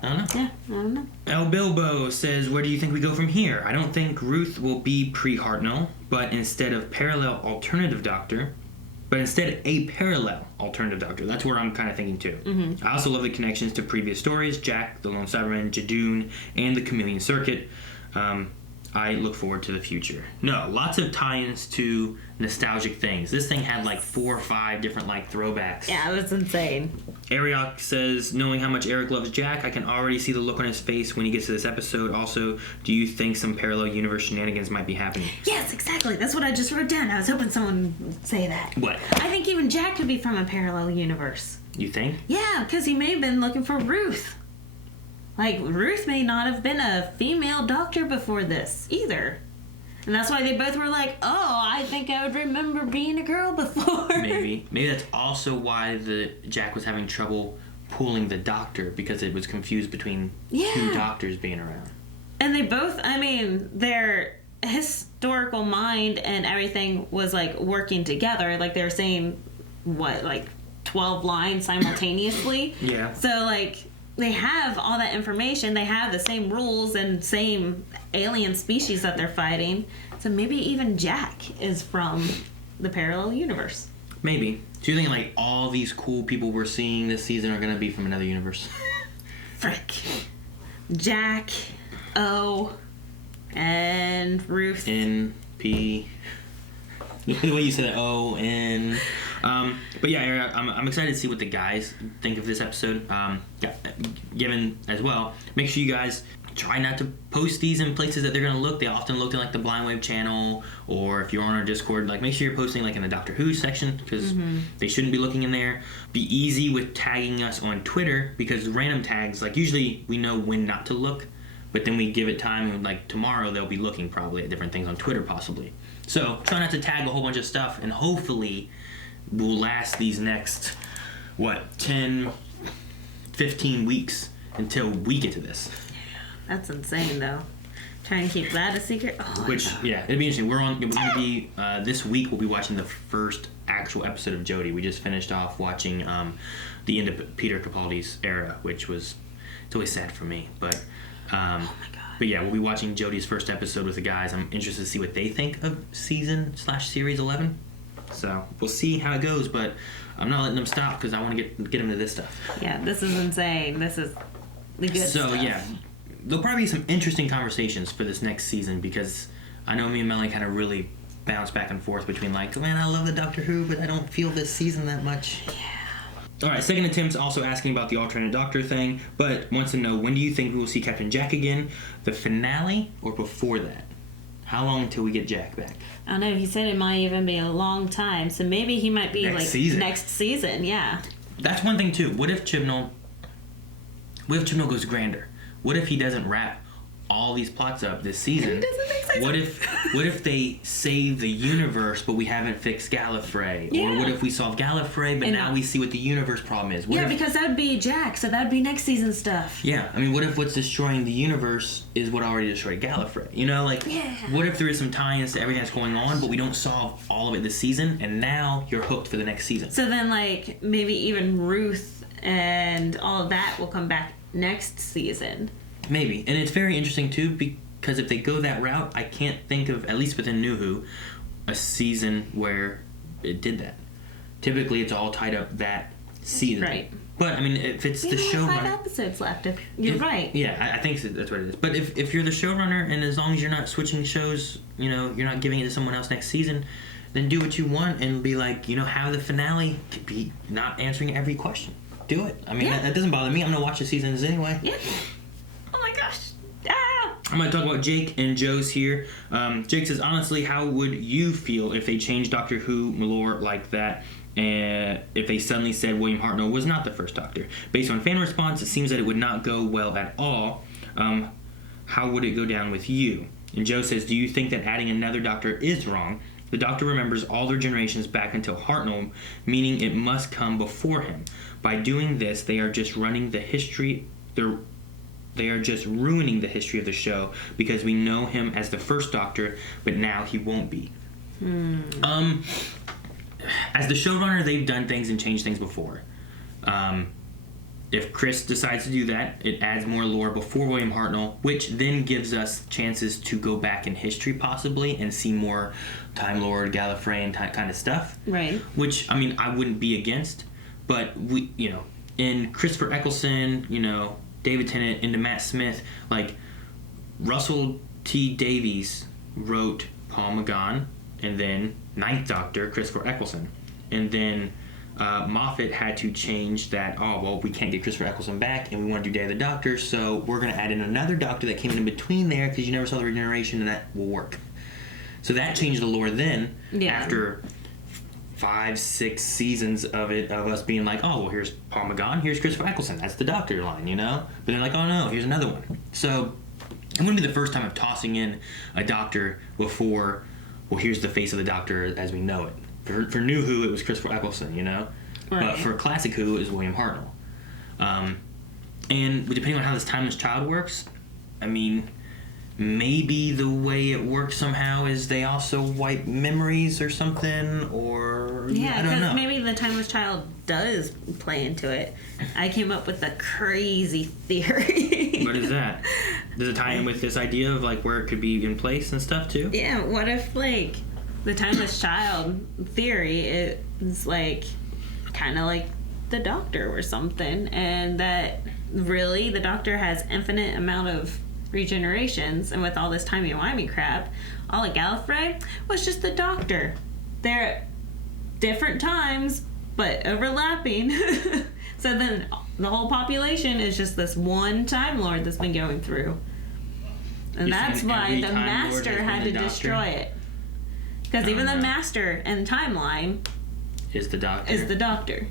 I don't know. Yeah, I don't know. El Bilbo says, where do you think we go from here? I don't think Ruth will be pre-Hartnell, but instead a parallel alternative Doctor. That's where I'm kind of thinking too. Mm-hmm. I also love the connections to previous stories, Jack, the Lone Cyberman, Judoon, and the Chameleon Circuit. I look forward to the future. No, lots of tie-ins to nostalgic things. This thing had like 4 or 5 different like throwbacks. Yeah, it was insane. Ariok says, knowing how much Eric loves Jack, I can already see the look on his face when he gets to this episode. Also, do you think some parallel universe shenanigans might be happening? Yes, exactly. That's what I just wrote down. I was hoping someone would say that. What? I think even Jack could be from a parallel universe. You think? Yeah, because he may have been looking for Ruth. Like, Ruth may not have been a female doctor before this, either. And that's why they both were like, oh, I think I would remember being a girl before. Maybe that's also why the Jack was having trouble pulling the doctor, because it was confused between 2 doctors being around. And they both, I mean, their historical mind and everything was, like, working together. Like, they were saying, 12 lines simultaneously? Yeah. So, like, they have all that information. They have the same rules and same alien species that they're fighting. So maybe even Jack is from the parallel universe. Maybe. So you think like all these cool people we're seeing this season are going to be from another universe? Frick. Jack, O, and Ruth. N, P. The way you said that, O, N. But yeah, Eric, I'm excited to see what the guys think of this episode. Given as well, make sure you guys try not to post these in places that they're going to look. They often look in like the Blind Wave channel, or if you're on our Discord, like make sure you're posting like in the Doctor Who section, because they shouldn't be looking in there. Be easy with tagging us on Twitter, because random tags, like usually we know when not to look, but then we give it time, and like tomorrow they'll be looking probably at different things on Twitter possibly. So try not to tag a whole bunch of stuff, and hopefully we'll last these next 10, 15 weeks until we get to this. That's insane, though. Trying to keep that a secret. Oh, Which, yeah, it'd be interesting. We're going to be this week. We'll be watching the first actual episode of Jodie. We just finished off watching the end of Peter Capaldi's era, which was, it's always sad for me, but. Oh my god. But yeah, we'll be watching Jodie's first episode with the guys. I'm interested to see what they think of season/series 11. So we'll see how it goes, but I'm not letting them stop because I want to get them to this stuff. Yeah, this is insane. This is the good stuff. So yeah, there'll probably be some interesting conversations for this next season, because I know me and Melanie kind of really bounce back and forth between like, man, I love the Doctor Who, but I don't feel this season that much. Yeah. All right, second attempt's also asking about the alternate doctor thing, but wants to know, when do you think we will see Captain Jack again? The finale or before that? How long until we get Jack back? I don't know. He said it might even be a long time, so maybe he might be next season. Yeah. That's one thing too. What if Chibnall goes grander? What if he doesn't wrap all these plots up this season? It doesn't make sense. What if they save the universe, but we haven't fixed Gallifrey? Yeah. Or what if we solve Gallifrey, but now we see what the universe problem is? Because that would be Jack, so that would be next season stuff. Yeah, I mean, what if what's destroying the universe is what already destroyed Gallifrey? You know, what if there is some tie-ins to everything that's going on, but we don't solve all of it this season, and now you're hooked for the next season? So then, maybe even Ruth and all of that will come back next season. Maybe. And it's very interesting, too, because if they go that route, I can't think of, at least within New Who, a season where it did that. Typically, it's all tied up that season. Right. But, I mean, if it's the showrunner... 5 episodes left. You're right. Yeah, I think that's what it is. But if you're the showrunner, and as long as you're not switching shows, you're not giving it to someone else next season, then do what you want and be have the finale be not answering every question. Do it. I mean, that doesn't bother me. I'm going to watch the seasons anyway. Yeah. Oh my gosh. Ah! I'm going to talk about Jake and Joe's here. Jake says, honestly, how would you feel if they changed Doctor Who lore like that, and if they suddenly said William Hartnell was not the first Doctor? Based on fan response, it seems that it would not go well at all. How would it go down with you? And Joe says, do you think that adding another Doctor is wrong? The Doctor remembers all their generations back until Hartnell, meaning it must come before him. By doing this, they are just ruining the history of the show, because we know him as the first Doctor, but now he won't be. As the showrunner, they've done things and changed things before. If Chris decides to do that, it adds more lore before William Hartnell, which then gives us chances to go back in history possibly and see more Time Lord, Gallifreyan kind of stuff. Right. Which, I mean, I wouldn't be against, but in Christopher Eccleston, David Tennant into Matt Smith, Russell T. Davies wrote Paul McGann, and then Ninth Doctor, Christopher Eccleston. And then Moffat had to change that, we can't get Christopher Eccleston back, and we want to do Day of the Doctor, so we're going to add in another Doctor that came in between there, because you never saw the regeneration, and that will work. So that changed the lore then, after 5-6 seasons of us being here's Paul McGann, here's Christopher Eccleston, that's the Doctor line, But they're oh no, here's another one. So it wouldn't be the first time of tossing in a Doctor before, here's the face of the Doctor as we know it. For New Who, it was Christopher Eccleston, Right. But for Classic Who, it was William Hartnell. And depending on how this Timeless Child works, I mean, maybe the way it works somehow is they also wipe memories or something, or I don't know. Maybe the Timeless Child does play into it. I came up with a crazy theory. What is that? Does it tie in with this idea of where it could be in place and stuff too? Yeah, what if the Timeless Child theory is kind of like the Doctor or something, and that really the Doctor has infinite amount of regenerations, and with all this timey-wimey crap, all of Gallifrey was just the Doctor. They're at different times, but overlapping. So then the whole population is just this one Time Lord that's been going through. And that's why the Master had to destroy it. Because even the Master and timeline is the Doctor.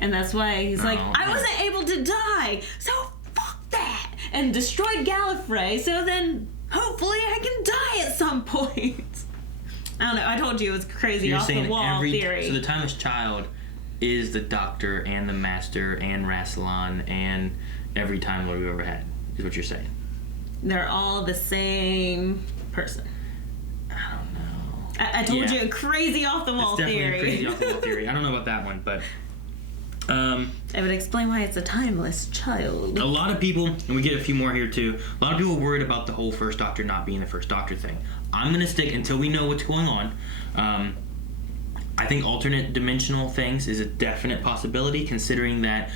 And that's why he's I wasn't able to die, so fuck that! And destroyed Gallifrey, so then hopefully I can die at some point. I don't know, I told you it was crazy off the wall theory. So the Timeless Child is the Doctor and the Master and Rassilon and every Time Lord we've ever had, is what you're saying. They're all the same person. I don't know. I told you a crazy off the wall theory. It's definitely a crazy off the wall theory. I don't know about that one, but it would explain why it's a timeless child. A lot of people, and we get a few more here too, a lot of people are worried about the whole first Doctor not being the first Doctor thing. I'm going to stick until we know what's going on. I think alternate dimensional things is a definite possibility, considering that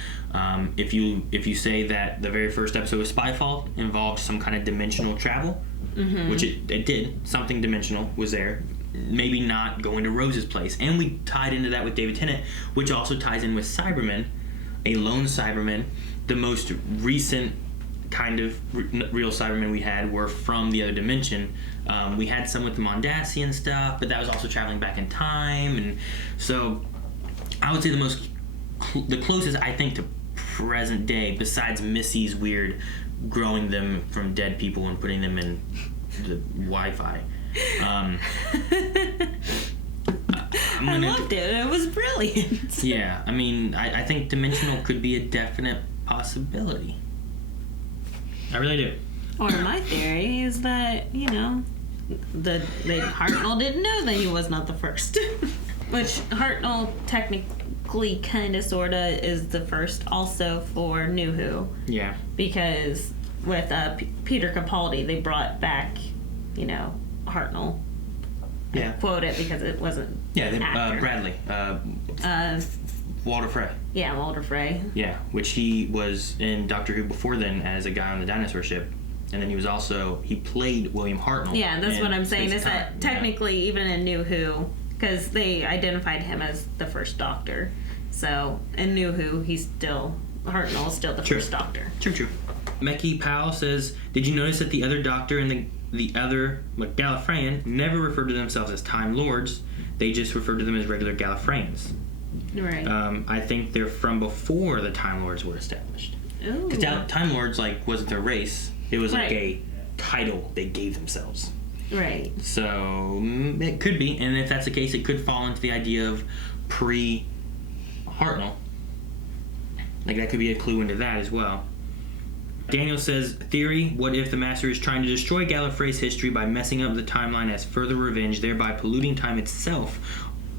if you say that the very first episode of Spyfall involved some kind of dimensional travel, which it did, something dimensional was there, maybe not going to Rose's place. And we tied into that with David Tennant, which also ties in with Cybermen, a lone Cyberman. The most recent kind of real Cybermen we had were from the other dimension. We had some with the Mondasian stuff, but that was also traveling back in time. And so I would say the closest, I think, to present day, besides Missy's weird growing them from dead people and putting them in the Wi-Fi. I loved it. It was brilliant. Yeah, I mean, I think dimensional could be a definite possibility. I really do. Or my theory is that, you know, Hartnell didn't know that he was not the first. Which Hartnell technically kind of sort of is the first also for New Who. Yeah. Because with Peter Capaldi, they brought back, you know, Hartnell. Yeah. I quote it because it wasn't. Yeah, Bradley. Walter Frey. Yeah, Walter Frey. Yeah, which he was in Doctor Who before then as a guy on the dinosaur ship. And then he played William Hartnell. Yeah, that's what I'm saying, is that technically even in New Who, because they identified him as the first Doctor. So in New Who, Hartnell is still the first Doctor. True. Meki Powell says, did you notice that the other Doctor and the other Gallifreyan never referred to themselves as Time Lords? They just referred to them as regular Gallifreyans. Right. I think they're from before the Time Lords were established. Because Time Lords wasn't their race. It was a title they gave themselves. Right. So it could be, and if that's the case, it could fall into the idea of pre-Hartnell. That could be a clue into that as well. Daniel says, theory, what if the Master is trying to destroy Gallifrey's history by messing up the timeline as further revenge, thereby polluting time itself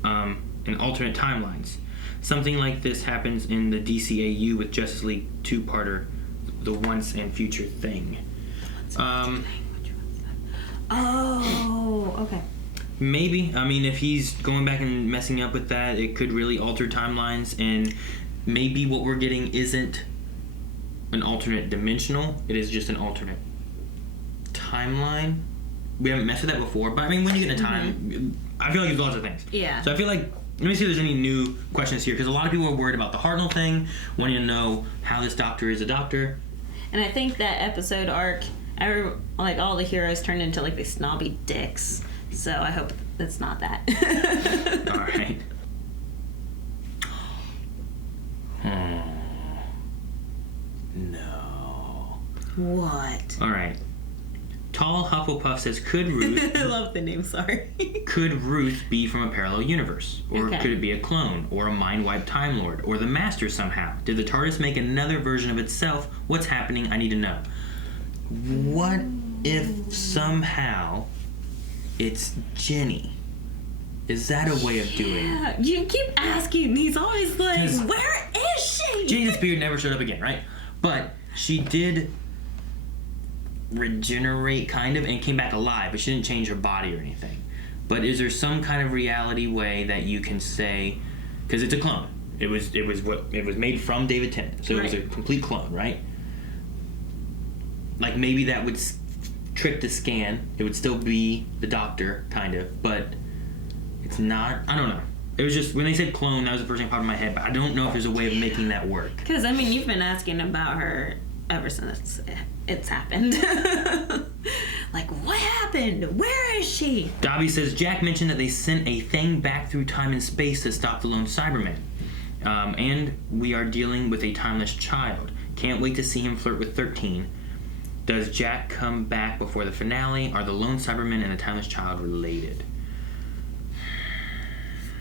in alternate timelines? Something like this happens in the DCAU with Justice League two-parter, The Once and Future Thing. Okay. Maybe. I mean, if he's going back and messing up with that, it could really alter timelines, and maybe what we're getting isn't an alternate dimensional, it is just an alternate timeline. We haven't messed with that before, but I mean, when you get into time, I feel like there's lots of things. Yeah. So I feel like, let me see if there's any new questions here, because a lot of people are worried about the Hartnell thing, wanting to know how this Doctor is a Doctor. And I think that episode arc, all the heroes turned into these snobby dicks. So I hope it's not that. All right. No. What? All right. Tall Hufflepuff says, could Ruth... I love the name, sorry. Could Ruth be from a parallel universe? Or could it be a clone? Or a mind-wiped Time Lord? Or the Master somehow? Did the TARDIS make another version of itself? What's happening? I need to know. What if somehow it's Jenny? Is that a way of doing it? You keep asking. He's always like, where is she? Jenny the Spirit never showed up again, right? But she did regenerate, kind of, and came back alive, but she didn't change her body or anything. But is there some kind of reality way that you can say, because it's a clone. It was made from David Tennant, so it was a complete clone, right? Maybe that would trick the scan. It would still be the Doctor, kind of, but it's not. I don't know. It was just, when they said clone, that was the first thing that popped in my head, but I don't know if there's a way of making that work. Because, I mean, you've been asking about her ever since it's happened. What happened? Where is she? Dobby says, Jack mentioned that they sent a thing back through time and space to stop the lone Cyberman. And we are dealing with a timeless child. Can't wait to see him flirt with 13. Does Jack come back before the finale? Are the lone Cyberman and the timeless child related?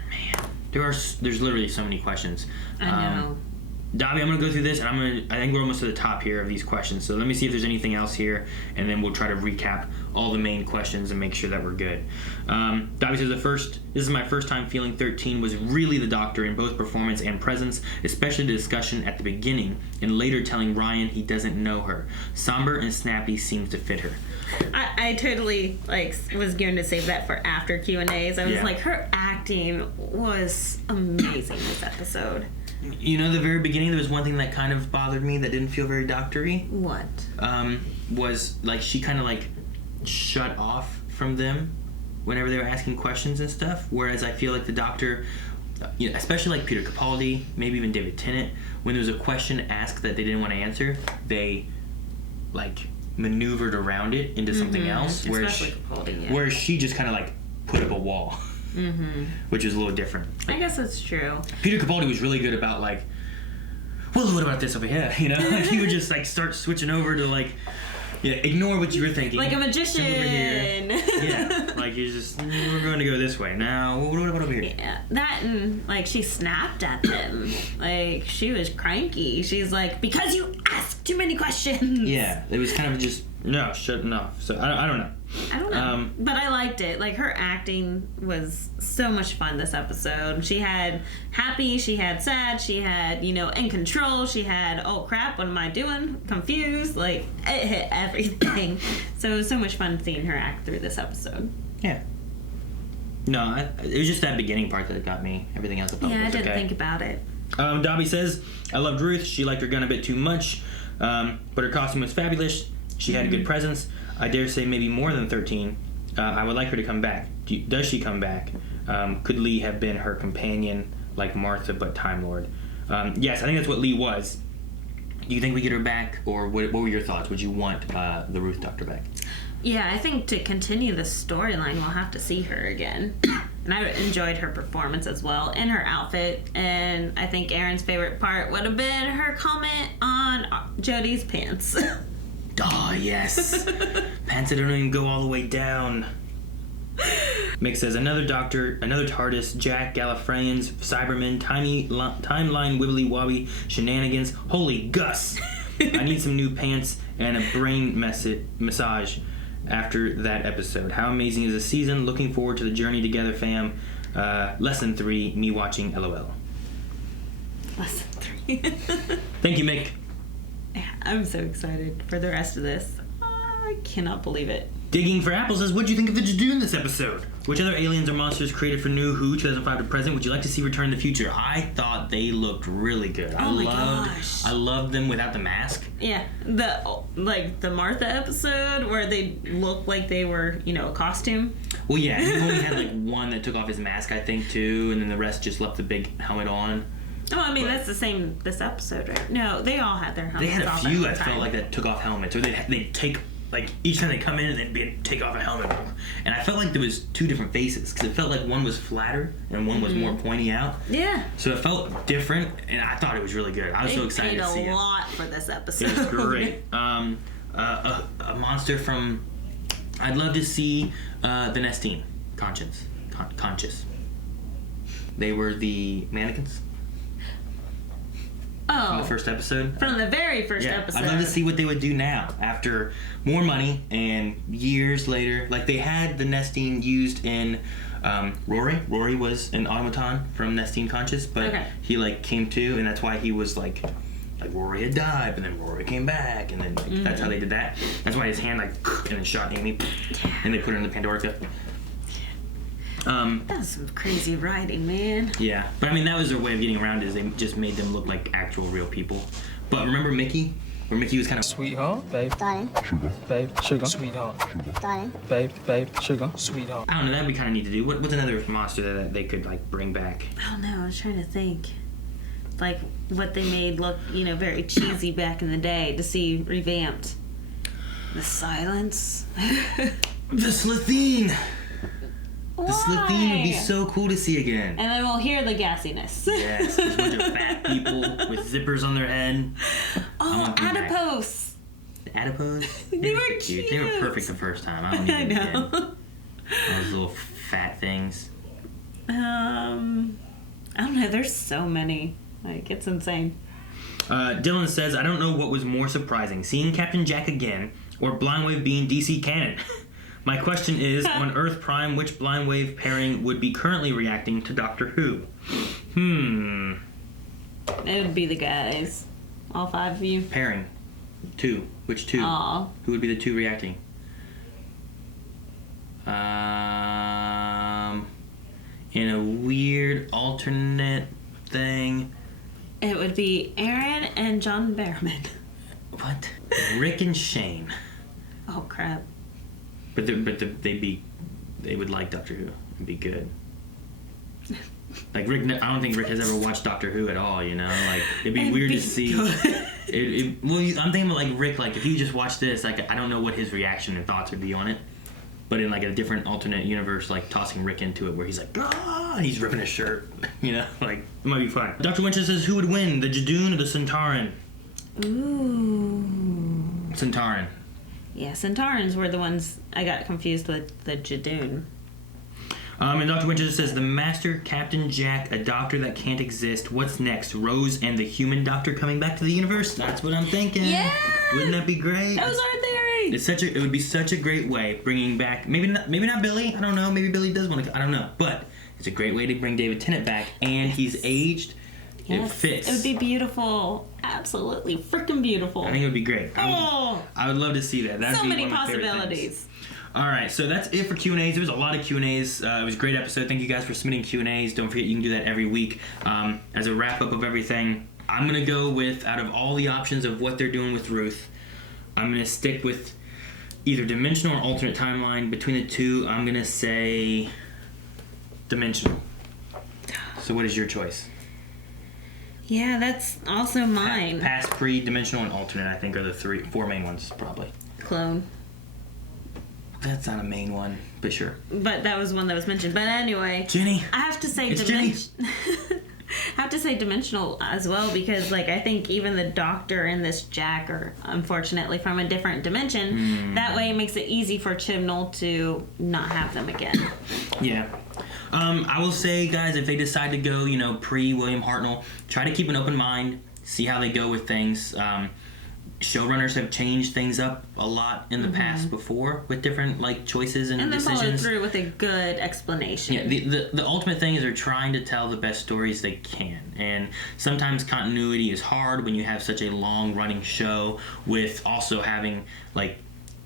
Man, there's literally so many questions. I know. Dobby, I'm going to go through this, and I think we're almost to the top here of these questions. So let me see if there's anything else here, and then we'll try to recap all the main questions and make sure that we're good. Dobby says, this is my first time feeling 13 was really the Doctor in both performance and presence, especially the discussion at the beginning, and later telling Ryan he doesn't know her. Somber and snappy seems to fit her. I totally was going to save that for after Q&As. I was her acting was amazing this episode. You know, the very beginning, there was one thing that kind of bothered me that didn't feel very doctor-y. What? Was, she kind of, shut off from them. whenever they were asking questions and stuff. Whereas I feel like the Doctor, especially like Peter Capaldi, maybe even David Tennant, when there was a question asked that they didn't want to answer, they like maneuvered around it into something else. Whereas she just kind of like put up a wall, which was a little different. I guess that's true. Peter Capaldi was really good about like, well, what about this over here? Like he would just like start switching over to like, ignore what you were thinking. Like a magician. Over here. Yeah, like you're just, we're going to go this way. Now, what about over here? Yeah, that and like she snapped at them. Like she was cranky. She's like, because you asked too many questions. Yeah, it was kind of just, no, shutting off. So I don't know. I don't know. But I liked it. Like her acting was so much fun this episode. She had happy, she had sad, she had, in control, she had, oh crap, what am I doing? Confused. Like it hit everything. So it was so much fun seeing her act through this episode. Yeah. No, it was just that beginning part that got me. Everything else I thought was okay. I didn't think about it. Dobby says, I loved Ruth. She liked her gun a bit too much, but her costume was fabulous. She had a good presence. I dare say maybe more than 13. I would like her to come back. Does she come back? Could Lee have been her companion like Martha but Time Lord? Yes, I think that's what Lee was. Do you think we get her back, or what were your thoughts? Would you want the Ruth Doctor back? Yeah, I think to continue the storyline, we'll have to see her again. And I enjoyed her performance as well, and her outfit. And I think Aaron's favorite part would have been her comment on Jodie's pants. Oh, yes. Pants that don't even go all the way down. Mick says, another Doctor, another TARDIS, Jack, Gallifreyans, Cybermen, timeline wibbly wobbly shenanigans. Holy Gus! I need some new pants and a brain massage after that episode. How amazing is the season? Looking forward to the journey together, fam. Lesson 3, me watching LOL. Lesson 3. Thank you, Mick. I'm so excited for the rest of this. I cannot believe it. Digging for Apple says, what do you think of the Judoon this episode? Which other aliens or monsters created for New Who 2005 to present would you like to see return in the future? I thought they looked really good. Oh my gosh. I loved them without the mask. Yeah, the Martha episode where they looked like they were, a costume. Well, yeah, he only had like one that took off his mask, I think, too, and then the rest just left the big helmet on. Oh, I mean, that's the same this episode, right? No, they all had their helmets off. They had a few, I felt like, that took off helmets. Or they'd take, like, each time they come in, and they'd take off a helmet. And I felt like there was two different faces, because it felt like one was flatter, and one was more pointy out. Yeah. So it felt different, and I thought it was really good. I was so excited to see it. They paid a lot for this episode. It was great. A monster from... I'd love to see the Nestine. Conscious. They were the mannequins. Oh. From the first episode. From the very first episode. I'd love to see what they would do now after more money and years later. Like they had the Nestine used in Rory. Rory was an automaton from Nestine Conscious, but he like came to, and that's why he was like Rory had died, but then Rory came back, and then that's how they did that. That's why his hand and then shot Amy, and they put her in the Pandora field. That was some crazy writing, man. Yeah, but I mean that was their way of getting around it, is they just made them look like actual real people. But remember Mickey? Where Mickey was kind of sweetheart, babe, darling, babe, sugar, sweetheart, darling, babe, sugar, sweetheart. I don't know, that'd be kind of neat to do. What's another monster that they could like bring back? I don't know. I was trying to think, like what they made look, very cheesy back in the day to see revamped. The Silence. The Slitheen. Why? The Slitheen would be so cool to see again. And then we'll hear the gassiness. Yes, there's a bunch of fat people with zippers on their head. Oh, adipose. The adipose? They were cute. They were perfect the first time. I don't even know. Those little fat things. I don't know. There's so many. Like, it's insane. Dylan says, I don't know what was more surprising, seeing Captain Jack again or Blind Wave being DC canon. My question is, on Earth Prime, which Blind Wave pairing would be currently reacting to Doctor Who? It would be the guys. All 5 of you. Pairing. 2. Which 2? Aww. Who would be the 2 reacting? In a weird alternate thing. It would be Aaron and John Barrowman. What? Rick and Shane. Oh, crap. But they'd be they would like Doctor Who and be good. Like Rick, I don't think Rick has ever watched Doctor Who at all. You know, like it'd be weird to see. Well, I'm thinking about like Rick. Like if he just watched this, like I don't know what his reaction and thoughts would be on it. But in like a different alternate universe, like tossing Rick into it, where he's like, ah, he's ripping his shirt. You know, like it might be fun. Dr. Winchester says, who would win, the Judoon or the Centauran? Ooh. Centauran. Yeah, Centaurans were the ones I got confused with the Judoon. And Dr. Winchester says, the Master, Captain Jack, a doctor that can't exist. What's next? Rose and the human doctor coming back to the universe? That's what I'm thinking. Yeah! Wouldn't that be great? That was our theory! It would be such a great way, bringing back, maybe not Billy, I don't know, maybe Billy does want to, I don't know, but it's a great way to bring David Tennant back, and he's aged. Yes. It fits. It would be beautiful. Absolutely freaking beautiful. I think it would be great. I would love to see that. That'd so be many one of my favorite possibilities. things. All right, so that's it for Q&As. There was a lot of Q&As. It was a great episode. Thank you guys for submitting Q&As. Don't forget you can do that every week. As a wrap-up of everything, I'm going to go with, out of all the options of what they're doing with Ruth, I'm going to stick with either dimensional or alternate timeline. Between the two, I'm going to say dimensional. So what is your choice? Yeah, that's also mine. Past, pre, dimensional, and alternate, I think, are the four main ones, probably. Clone. That's not a main one, but sure. But that was one that was mentioned. But anyway, Jenny. I have to say Jenny. I have to say dimensional as well, because like I think even the Doctor and this Jack are unfortunately from a different dimension. That way it makes it easy for Chibnall to not have them again. Yeah. I will say, guys, if they decide to go, pre-William Hartnell, try to keep an open mind, see how they go with things. Showrunners have changed things up a lot in the past before with different choices and decisions. And then follow through with a good explanation. Yeah, the ultimate thing is they're trying to tell the best stories they can, and sometimes continuity is hard when you have such a long-running show with also having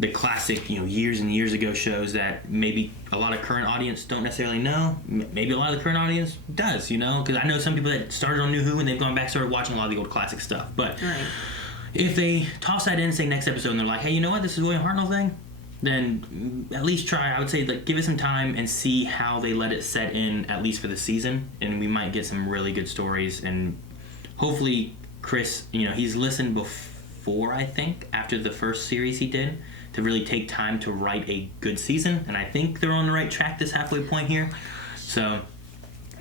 the classic, years and years ago shows that maybe a lot of current audience don't necessarily know. Maybe a lot of the current audience does, because I know some people that started on New Who and they've gone back, started watching a lot of the old classic stuff, but. Right. If they toss that in, say next episode, and they're like, hey, you know what, this is William Hartnell thing, then at least try, I would say, give it some time and see how they let it set in, at least for the season, and we might get some really good stories, and hopefully Chris, he's listened before, I think, after the first series he did, to really take time to write a good season, and I think they're on the right track this halfway point here, so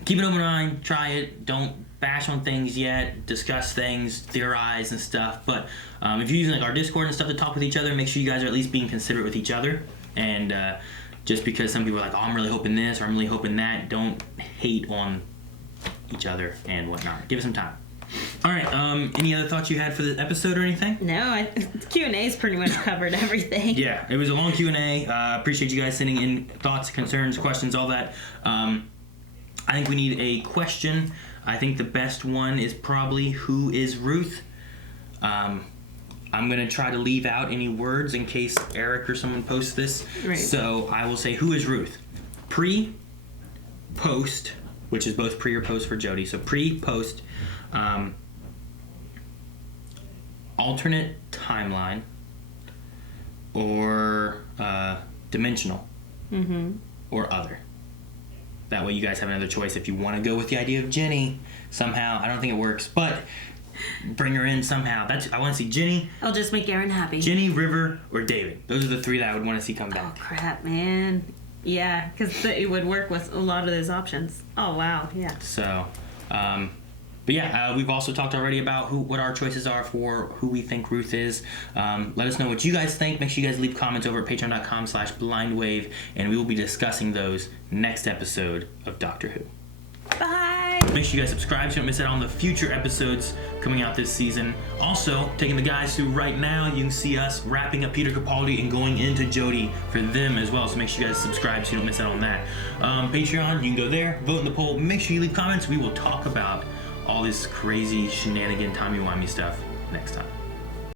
keep an open mind, try it, don't bash on things yet, discuss things, theorize and stuff, but if you're using our Discord and stuff to talk with each other, make sure you guys are at least being considerate with each other, and just because some people are like, oh, I'm really hoping this or I'm really hoping that, don't hate on each other and whatnot. Give it some time. Alright, any other thoughts you had for the episode or anything? No, Q&A's pretty much covered everything. Yeah, it was a long Q&A. Appreciate you guys sending in thoughts, concerns, questions, all that. I think we need a question. I think the best one is probably, who is Ruth? I'm going to try to leave out any words in case Eric or someone posts this. Right. So I will say, who is Ruth? Pre, post, which is both pre or post for Jody. So pre, post, alternate timeline, or dimensional, or other. That way you guys have another choice if you want to go with the idea of Jenny somehow. I don't think it works, but bring her in somehow. I want to see Jenny. I'll just make Aaron happy. Jenny, River, or David. Those are the three that I would want to see come back. Oh, crap, man. Yeah, because it would work with a lot of those options. Oh, wow, yeah. So, but yeah, we've also talked already about what our choices are for who we think Ruth is. Let us know what you guys think. Make sure you guys leave comments over at patreon.com/blindwave, and we will be discussing those next episode of Doctor Who. Bye! Make sure you guys subscribe so you don't miss out on the future episodes coming out this season. Also, taking the guys through right now, you can see us wrapping up Peter Capaldi and going into Jodie for them as well. So make sure you guys subscribe so you don't miss out on that. Patreon, you can go there, vote in the poll. Make sure you leave comments. We will talk about all this crazy shenanigan, timey-wimey stuff next time.